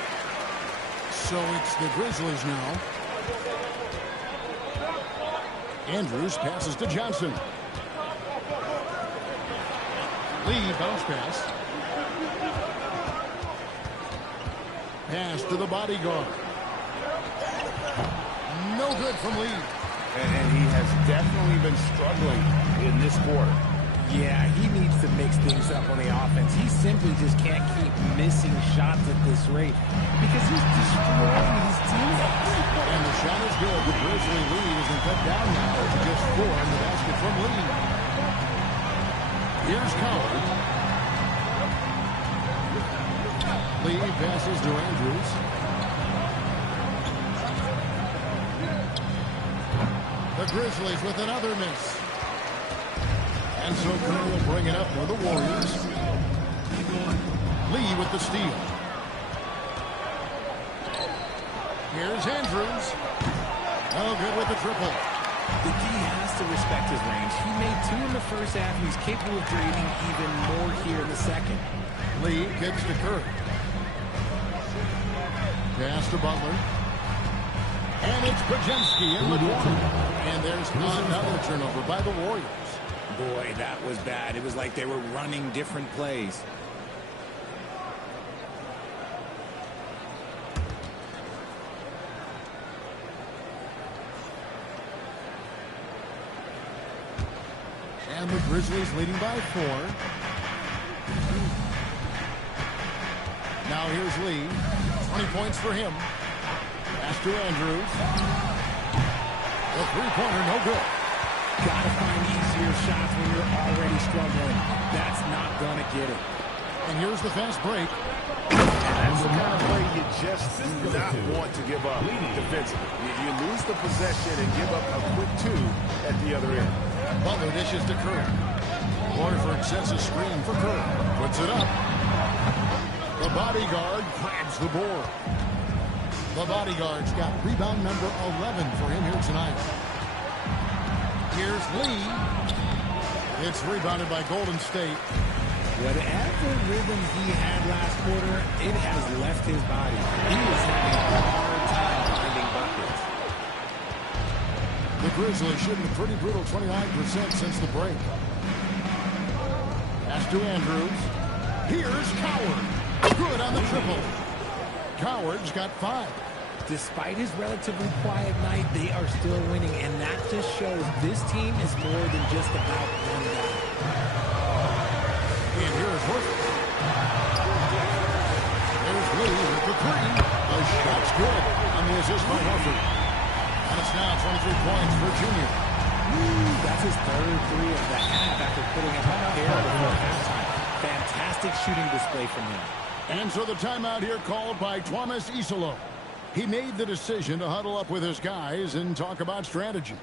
So it's the Grizzlies now. Andrews passes to Johnson. Lee bounce pass. Pass to the bodyguard. No good from Lee. And he has definitely been struggling in this quarter. Yeah, he needs to mix things up on the offense. He simply just can't keep missing shots at this rate because he's destroying his teammates. And the shot is good. The Grizzly lead has been cut down now to just 4 in the basket from Lee. Here's Coward. Lee passes to Andrews. The Grizzlies with another miss. And so Kerr will bring it up for the Warriors. Lee with the steal. Here's Andrews. Oh, good with the triple. The D has to respect his range. He made 2 in the first half, and he's capable of draining even more here in the second. Lee kicks to Curry. Pass to Butler. And it's Podziemski in the corner. And there's another turnover by the Warriors. Boy, that was bad. It was like they were running different plays. And the Grizzlies leading by 4. Now here's Lee. 20 points for him. Pass to Andrews. The three-pointer, no good. Gotta find easier shots when you're already struggling. That's not gonna get it. And here's the fast break. That's the kind of play you just do not want to give up defensively. You lose the possession and give up a quick 2 at the other end. Butler dishes to Curry. Horford sets a screen for Curry. Puts it up. The bodyguard grabs the board. The bodyguard's got rebound number 11 for him here tonight. Here's Lee. It's rebounded by Golden State. Whatever rhythm he had last quarter, it has left his body. He is having a hard time finding buckets. The Grizzlies shooting a pretty brutal 29% since the break. Pass to Andrews. Here's Coward. Good on the triple. Coward's got 5. Despite his relatively quiet night, they are still winning, and that just shows this team is more than just about one guy. And here's Horford. There's Lee with the 3. The shot's good on the assist by Horford. And it's now 23 points for Junior. That's his third 3 of the half after putting up a pair before halftime. Fantastic shooting display from him. And so the timeout here called by Thomas Isolo. He made the decision to huddle up with his guys and talk about strategy.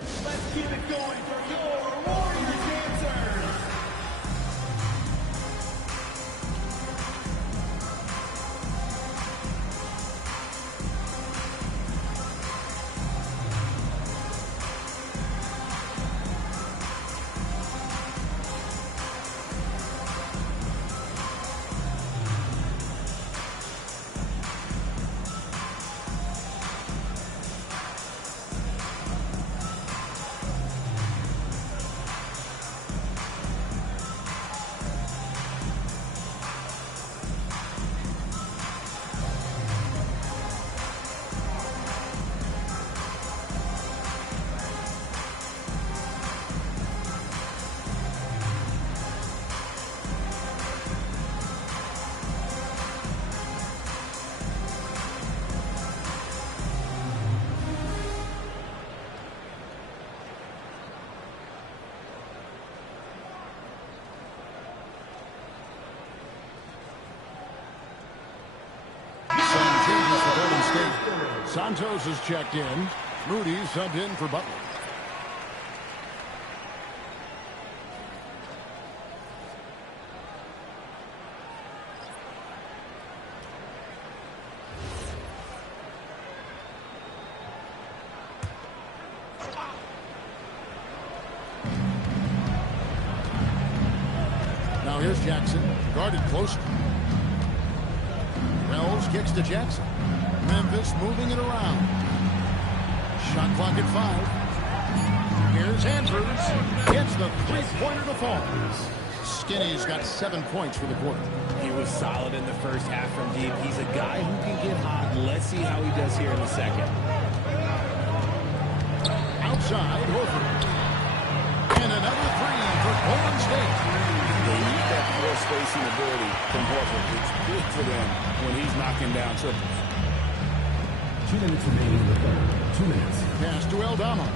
Let's keep it going for your Warrior dancers. Santos is checked in. Moody subbed in for Butler. Now here's Jackson, guarded close. Wells kicks to Jackson. Memphis moving it around. Shot clock at 5. Here's Andrews. Gets the three-pointer to fall. Skinny's got 7 points for the quarter. He was solid in the first half from deep. He's a guy who can get hot. Let's see how he does here in the second. Outside, Horford. And another 3 for Golden State. They need that floor spacing ability from Horford. It's big for them when he's knocking down triples. 2 minutes remaining in the third. 2 minutes. Pass to Aldama.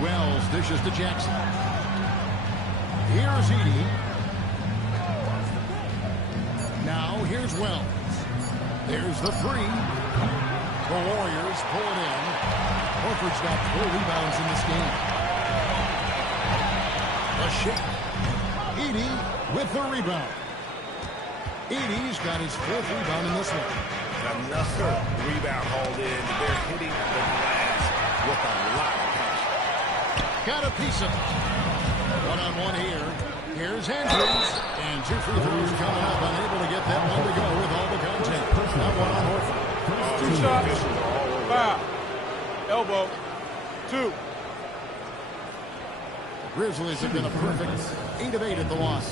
Wells dishes to Jackson. Here's Edey. Now here's Wells. There's the 3. The Warriors pull it in. Horford's got 4 rebounds in this game. A shot. Edey with the rebound. Edey's got his 4th rebound in this one. Another rebound hauled in. They're hitting the glass with a lot of passion. Got a piece of it. One-on-one here. Here's Andrews. And 2 free throws coming up. Unable to get that one to go with all the contact. That one on Horford. 2 shots. Foul. Elbow. 2. Grizzlies have been a perfect 8 of 8 at the line.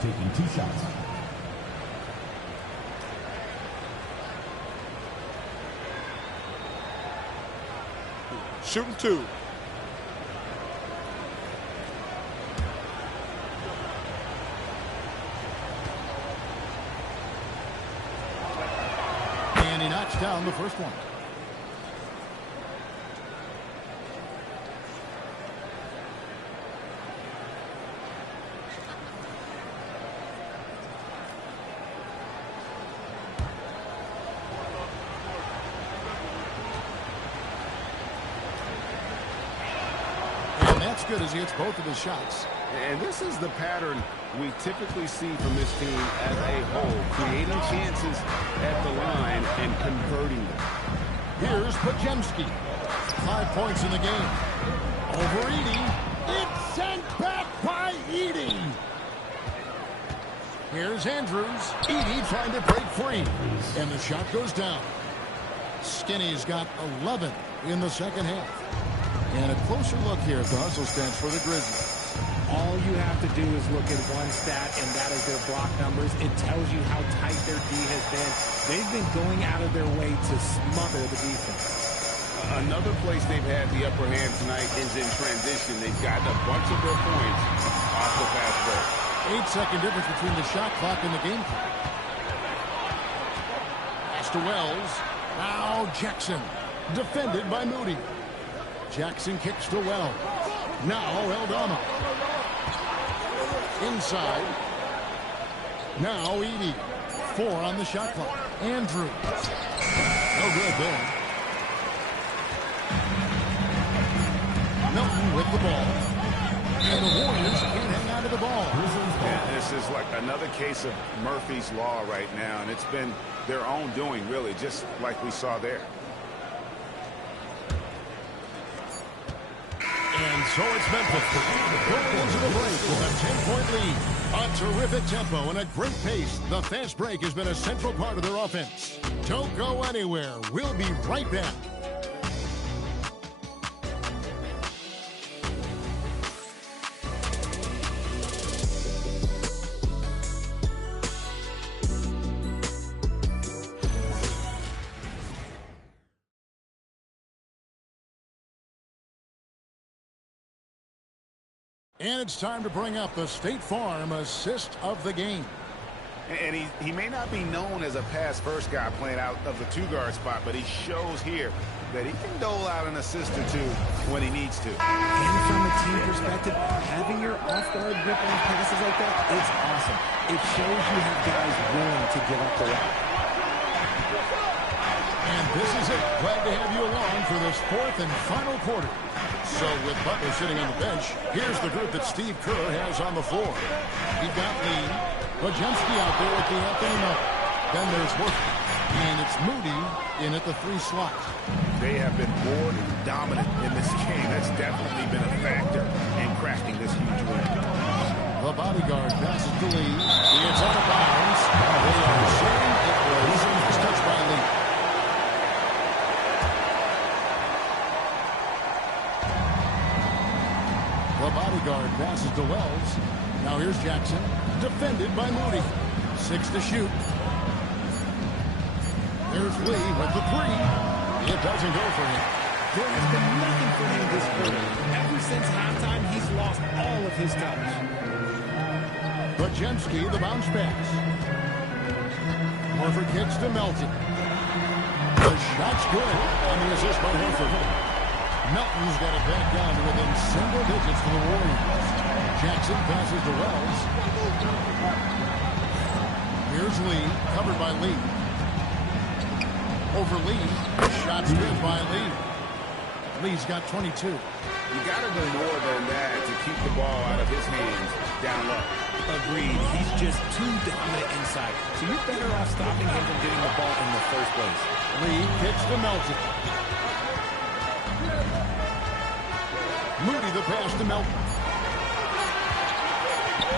Taking 2 shots. Shooting 2. And he knocks down the first one. Good as he hits both of his shots. And this is the pattern we typically see from this team as a whole, creating chances at the line and converting them. Here's Podziemski. 5 points in the game. Over Edey. It's sent back by Edey. Here's Andrews. Edey trying to break free. And the shot goes down. Skinny's got 11 in the second half. And a closer look here at the hustle stats for the Grizzlies. All you have to do is look at one stat, and that is their block numbers. It tells you how tight their D has been. They've been going out of their way to smother the defense. Another place they've had the upper hand tonight is in transition. They've gotten a bunch of their points off the fast break. 8-second difference between the shot clock and the game clock. Pass to Wells. Now Jackson. Defended by Moody. Jackson kicks to Wells. Now Eldama. Inside. Now Edey. 4 on the shot clock. Andrews. No good there. Milton with the ball. And the Warriors can't hang out of the ball. Yeah, this is like another case of Murphy's Law right now, and it's been their own doing, really, just like we saw there. And so it's Memphis going into the break with a 10-point lead. A terrific tempo and a great pace. The fast break has been a central part of their offense. Don't go anywhere. We'll be right back. And it's time to bring up the State Farm assist of the game. And he may not be known as a pass-first guy playing out of the 2-guard spot, but he shows here that he can dole out an assist or 2 when he needs to. And from a team perspective, having your off-guard grip on passes like that, it's awesome. It shows you have guys willing to give up the rock. And this is it. Glad to have you along for this 4th and final quarter. So with Butler sitting on the bench, here's the group that Steve Kerr has on the floor. He got Lee, Podziemski out there at the Anthony Miller. Then there's Horford, and it's Moody in at the 3 slot. They have been more dominant in this game. That's definitely been a factor in cracking this huge win. The bodyguard passes to Lee. It's out of bounds. They are saying it was touched by Lee. The bodyguard passes to Wells. Now here's Jackson. Defended by Moody. 6 to shoot. There's Lee with the 3. It doesn't go for him. There has been nothing for him this quarter. Ever since halftime, he's lost all of his touch. Podziemski, the bounce pass. Horford kicks to Melton. The shot's good on the assist by Horford. Melton's got it back down to within single digits for the Warriors. Jackson passes to Wells. Here's Lee, covered by Lee. Over Lee. Shot's good by Lee. Lee's got 22. You got to do more than that to keep the ball out of his hands down low. Agreed. He's just too dominant inside. So you're better off stopping him from getting the ball in the first place. Lee kicks to Melton. Moody the pass to Melton.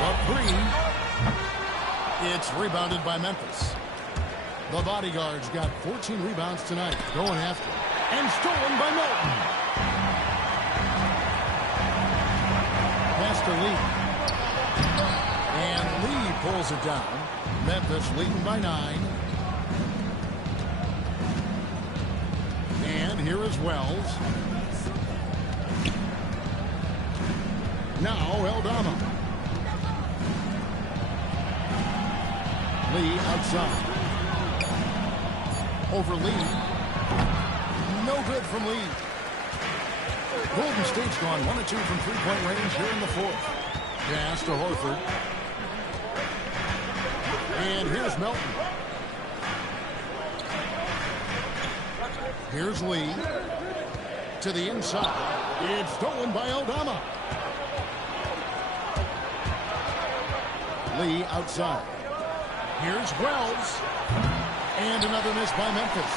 The three. It's rebounded by Memphis. The Bodyguards got 14 rebounds tonight. Going after. And stolen by Melton. Pass to Lee. And Lee pulls it down. Memphis leading by 9. And here is Wells. Now Eldama. Lee outside. Over Lee. No good from Lee. Golden State's gone 1 of 2 from three-point range here in the fourth. Pass to Horford. And here's Melton. Here's Lee. To the inside. It's stolen by Eldama. Lee outside. Here's Wells. And another miss by Memphis.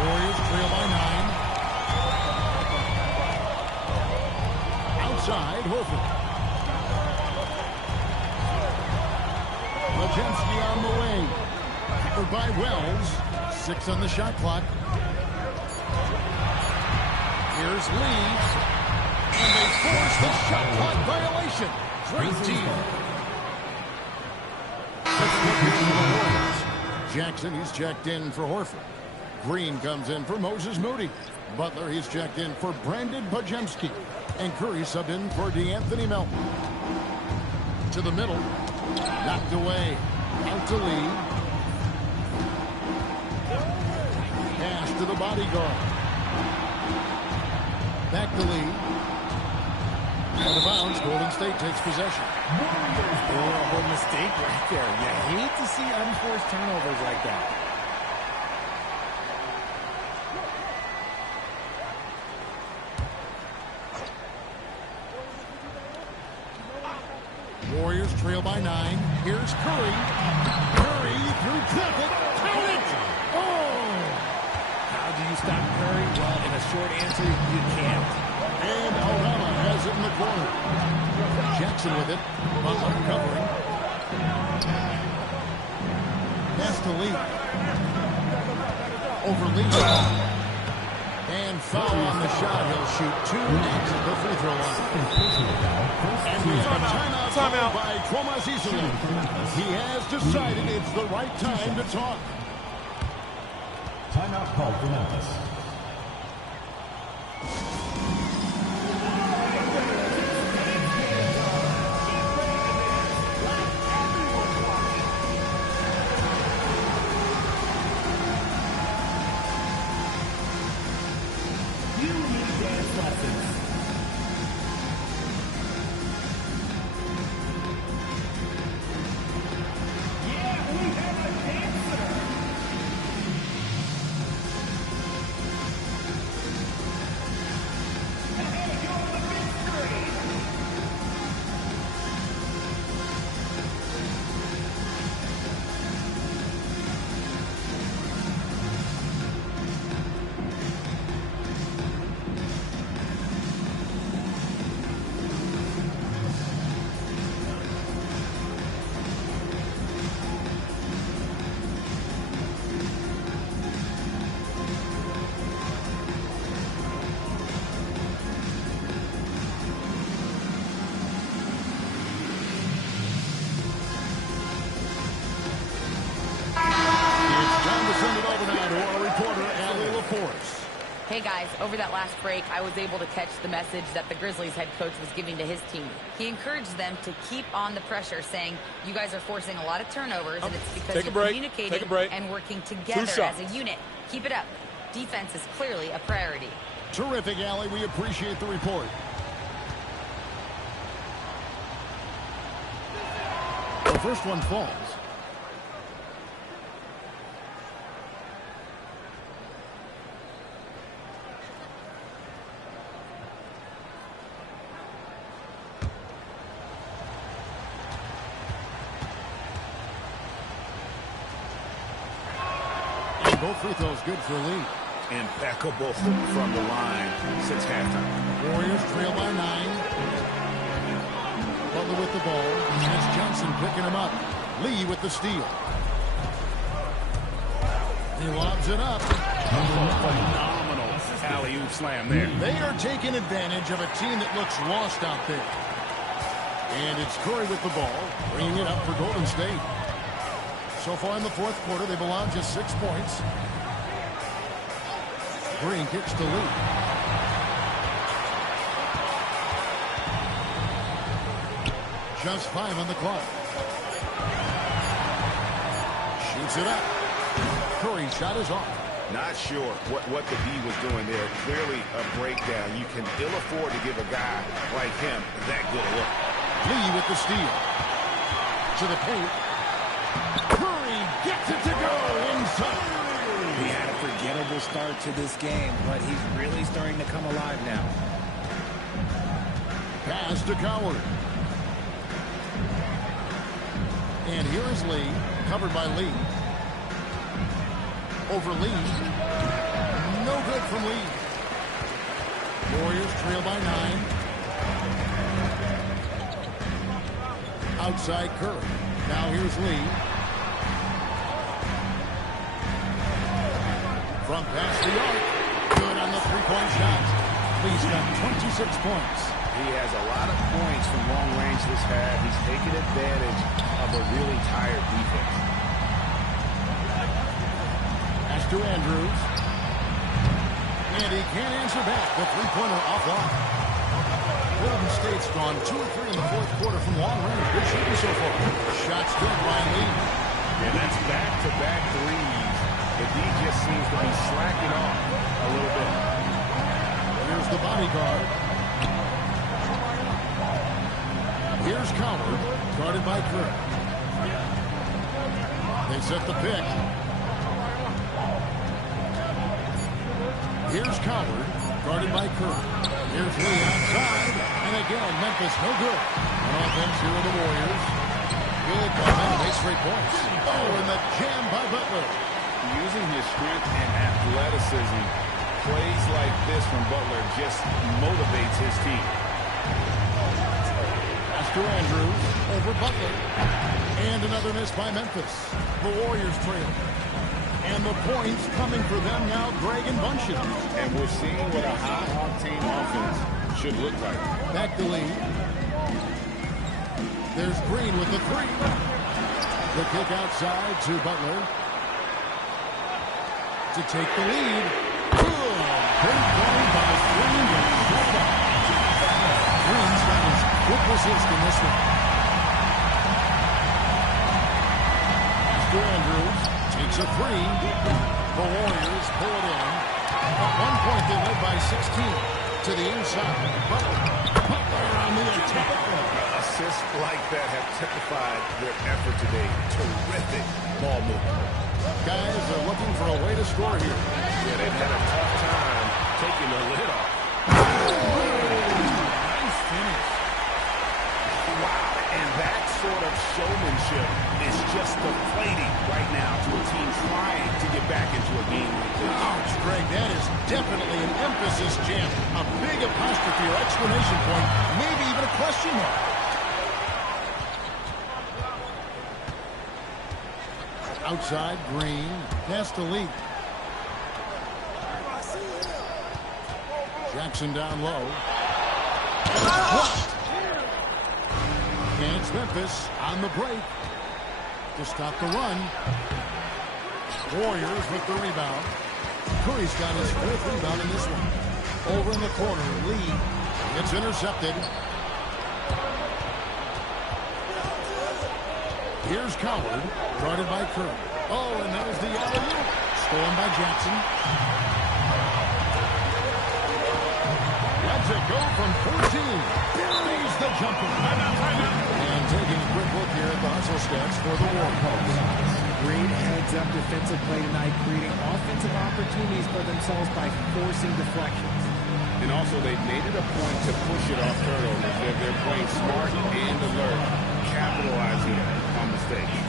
Warriors trail by 9. Outside, Horford. Podziemski on the way. Covered by Wells. 6 on the shot clock. Here's Lee. And they force the shot clock violation. Great team. Let's look here for the Warriors. Jackson, he's checked in for Horford. Green comes in for Moses Moody. Butler, he's checked in for Brandon Podziemski. And Curry subbed in for DeAnthony Melton. To the middle. Knocked away. Out to Lee. Pass to the Bodyguard. Back to Lee. Out of bounds. Golden State takes possession. Horrible mistake right there. You hate to see unforced turnovers like that. Warriors trail by 9. Here's Curry. Curry through traffic. Count it! Oh! How do you stop Curry? Well, in a short answer, you can't. And Eldama has it in the corner. Jackson with it. Butler covering. Pass to Lee. Over Lee. And foul on the shot. He'll shoot 2 at the free throw line. And we have a timeout by Tomas Isolin. He has decided it's the right time to talk. Timeout called for Memphis. Hey guys, over that last break, I was able to catch the message that the Grizzlies head coach was giving to his team. He encouraged them to keep on the pressure, saying, you guys are forcing a lot of turnovers, and it's because you're communicating and working together as a unit. Keep it up. Defense is clearly a priority. Terrific, Allie. We appreciate the report. The first one falls. both free throws good for Lee. Impeccable from the line since halftime. Warriors trail by 9. Butler with the ball. And it's Johnson picking him up. Lee with the steal. He lobs it up. Phenomenal alley-oop slam there. They are taking advantage of a team that looks lost out there. And it's Curry with the ball, bringing it up for Golden State. So far in the fourth quarter, they've allowed just 6 points. Green kicks to Lee. Just 5 on the clock. Shoots it up. Curry's shot is off. Not sure what the D was doing there. Clearly a breakdown. You can ill afford to give a guy like him that good a look. Lee with the steal. To the paint. Curry gets it to go inside. He had a forgettable start to this game, but he's really starting to come alive now. Pass to Coward. And here is Lee, covered by Lee. Over Lee. No good from Lee. Warriors trail by 9. Outside Curry. Now here's Lee. From past the arc. Good on the three-point shot. Lee's got 26 points. He has a lot of points from long range this half. He's taking advantage of a really tired defense. Pass to Andrews. And he can't answer back. The three-pointer offline. Golden State's gone 2 of 3 in the fourth quarter from long range. Good shooting so far. Shots good by Lee. And that's back-to-back threes. The D just seems to be slacking off a little bit. Here's the bodyguard. Here's Coward, guarded by Curry. They set the pick. Here's Coward, guarded by Curry. Here's Lee outside. And again, Memphis no good. On offense here are the Warriors. Good by them, makes 3 points. Oh, and the jam by Butler. Using his strength and athleticism, plays like this from Butler just motivates his team. Pass to Andrews, over Butler. And another miss by Memphis. The Warriors trail. And the points coming for them now, Greg and Bunchen. And we're seeing what a high-octane offense should look like. Back to Lee. There's Green with the three. The kick outside to Butler. To take the lead. Good. Great going by Green to shut it up. Green's got his quick assist in this one. Pass to Andrews. Takes a three. The Warriors pull it in. At one point, they led by 16. To the inside. Butler on the attack. Assists like that have typified their effort today. Terrific ball movement. Guys are looking for a way to score here. Yeah, they've had a tough time taking the lid off. Nice finish. Wow, and that sort of showmanship is just deflating right now to a team trying to get back into a game like this. Ouch, Greg, that is definitely an emphasis jam. A big apostrophe or exclamation point, maybe even a question mark. Outside, Green. Pass to Lee. Jackson down low. And it's Memphis on the break to stop the run. Warriors with the rebound. Curry's got his 4th rebound in this one. Over in the corner, Lee. It's intercepted. Here's Coward, guarded by Curry. Oh, and there's the alley-oop. Stolen by Jackson. Lets it go from 14. Buries the jumper. And taking a quick look here at the hustle stats for the Warriors. Great heads-up defensive play tonight, creating offensive opportunities for themselves by forcing deflections. And also, they've made it a point to push it off turnovers. They're playing smart and alert, capitalizing on mistakes.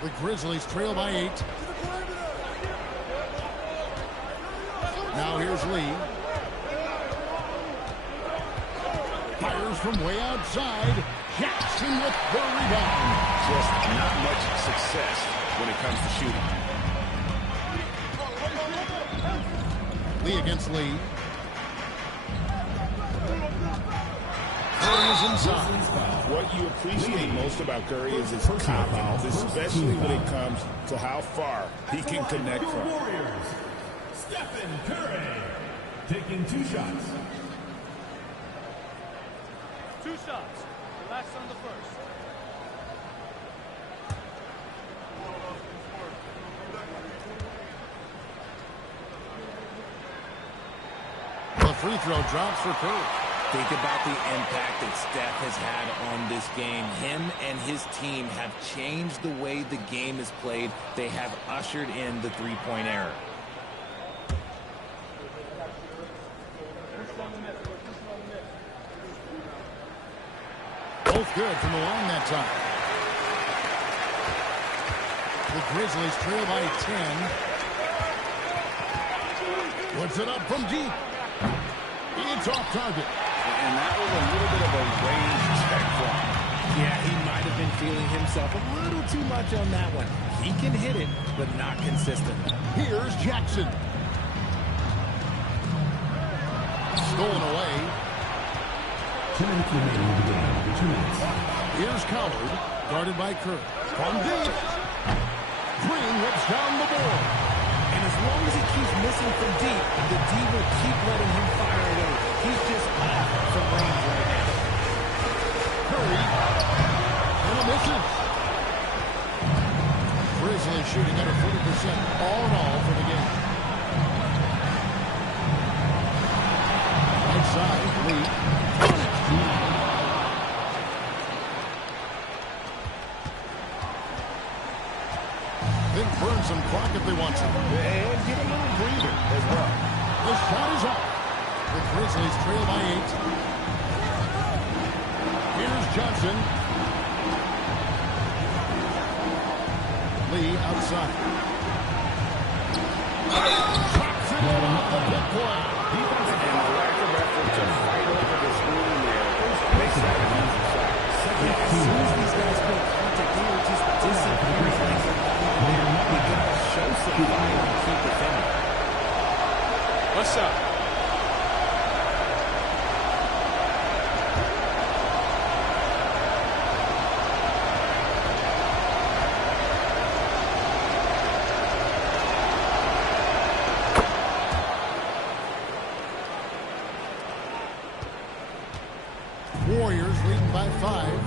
The Grizzlies trail by 8. Now here's Lee. Fires from way outside. Jackson with the rebound. Just not much success when it comes to shooting. Lee against Lee. Curry is inside. What you appreciate most about Curry is his confidence, especially when it comes to how far he can connect from. Warriors, Stephen Curry, taking 2 shots. 2 shots. Relax on the first. The free throw drops for Curry. Think about the impact that Steph has had on this game. Him and his team have changed the way the game is played. They have ushered in the three-point era. Both good from the line that time. The Grizzlies trail by 10. Puts it up from deep. It's off target. And that was a little bit of a range check for him. Yeah, he might have been feeling himself a little too much on that one. He can hit it, but not consistently. Here's Jackson. Stolen away. 2 minutes remaining in the game. 2 minutes. Here's Coward, guarded by Curry. From deep. Green whips down the board. And as long as he keeps missing from deep, the D will keep letting him fire away. He's just off from range right now. Curry. And a misses. Grizzlies shooting under 40% all in all for the game. Right side, Lee. Then burn some clock if they want to. And get a little breather as well. The shot is up. The Grizzlies trail by 8. Here's Johnson. Lee outside. Drops it in off the midcourt. Defense and the lack of effort to fight over the screen there makes that an easy shot. Yeah, as soon as these guys put contact, they are just disappearing like they're not even there. You gotta show some fire and keep defending. What's up? Warriors leading by 5.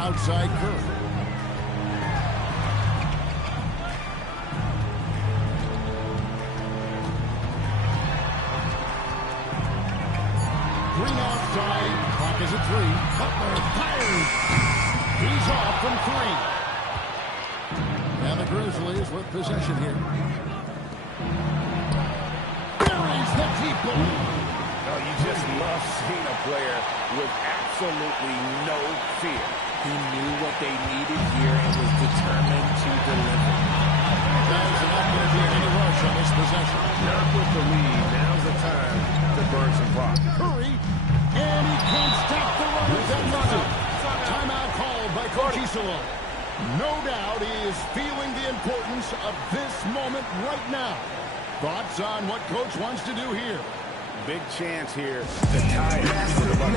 Outside Curry. Green outside. Clock is at 3. Butler fires. He's off from 3. And the Grizzlies with possession here. Buries the deep ball. Oh, you just love seeing a player with absolutely no fear. He knew what they needed here and was determined to deliver. There's not going to be any rush on this possession. Not with the lead. Now's the time to burn some clock. Curry, and he can't stop the run with that nothing. Timeout called by Coach Isolo. No doubt he is feeling the importance of this moment right now. Thoughts on what Coach wants to do here? Big chance here to tie it for the Bucks.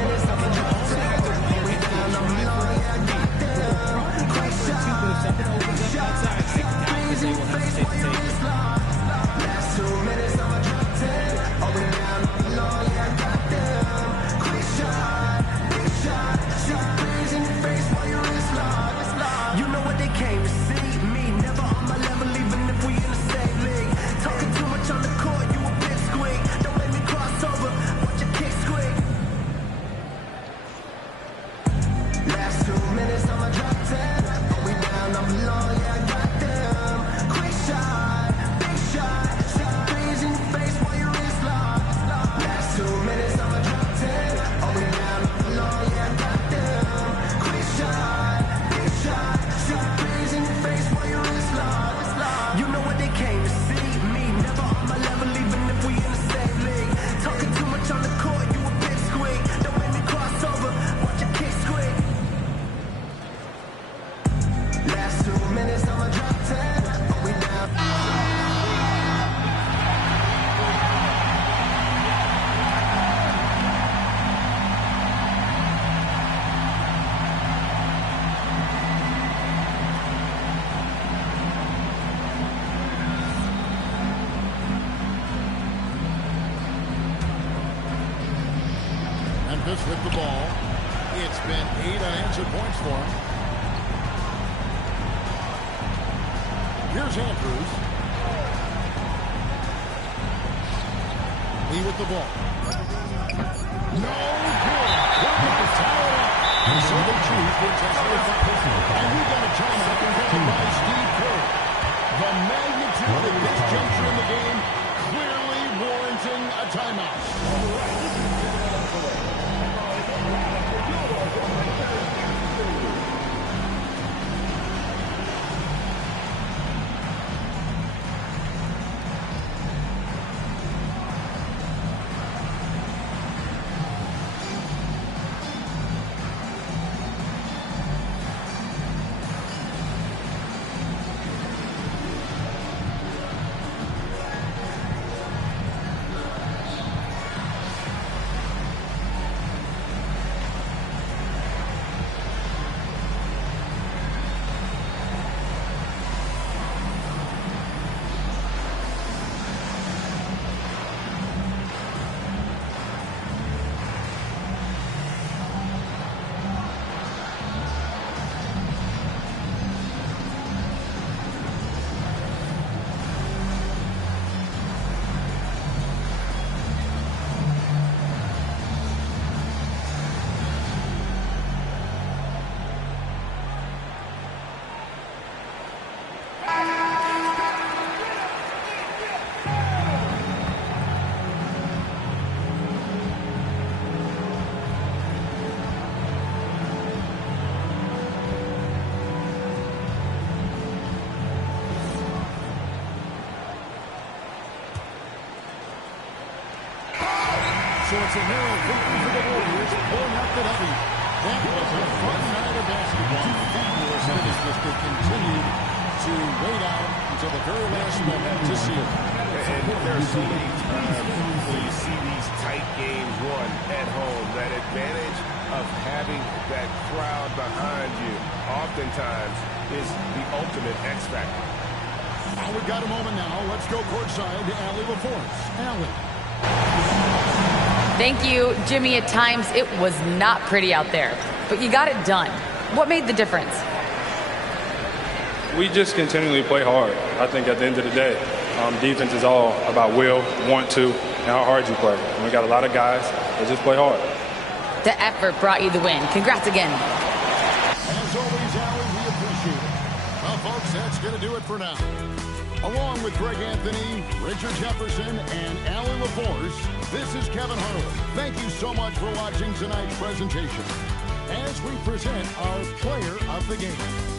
You know what they came to see? Me, never on my level, even if we in the same league. Talking too much on the court, you a big squeak. Don't let me cross over, watch your kick squeak. Last 2 minutes, I'ma drop 10. Are we down, I'm long, yeah, I got them. Quick shot, big shot. Shot threes in your face while your wrist locked. Last 2 minutes, I'ma drop 10. Are we down, I'm long, yeah, I got them. Quick shot. Davis with the ball. It's been 8 unanswered points for him. Here's Andrews. Lee with the ball. No good. And so they choose to intentionally foul. And we've got a timeout called by Steve Kerr. The magnitude of this juncture in the game clearly warranting a timeout. So it's a narrow victory for the Warriors, pulling out the W. That was a fun night of basketball. Fabulous finish as they continued to wait out until the very last moment to see it. And there are so many times when you see these tight games won at home, that advantage of having that crowd behind you oftentimes is the ultimate X factor. Now we've got a moment now. Let's go courtside to Allie LaForce. Allie. Thank you, Jimmy. At times, it was not pretty out there, but you got it done. What made the difference? We just continually play hard. I think at the end of the day, defense is all about will, want to, and how hard you play. And we got a lot of guys that just play hard. The effort brought you the win. Congrats again. As always, Allie, we appreciate it. Well, folks, that's going to do it for now. Along with Greg Anthony, Richard Jefferson, and Allie LaForce, this is Kevin Harlan. Thank you so much for watching tonight's presentation as we present our player of the game.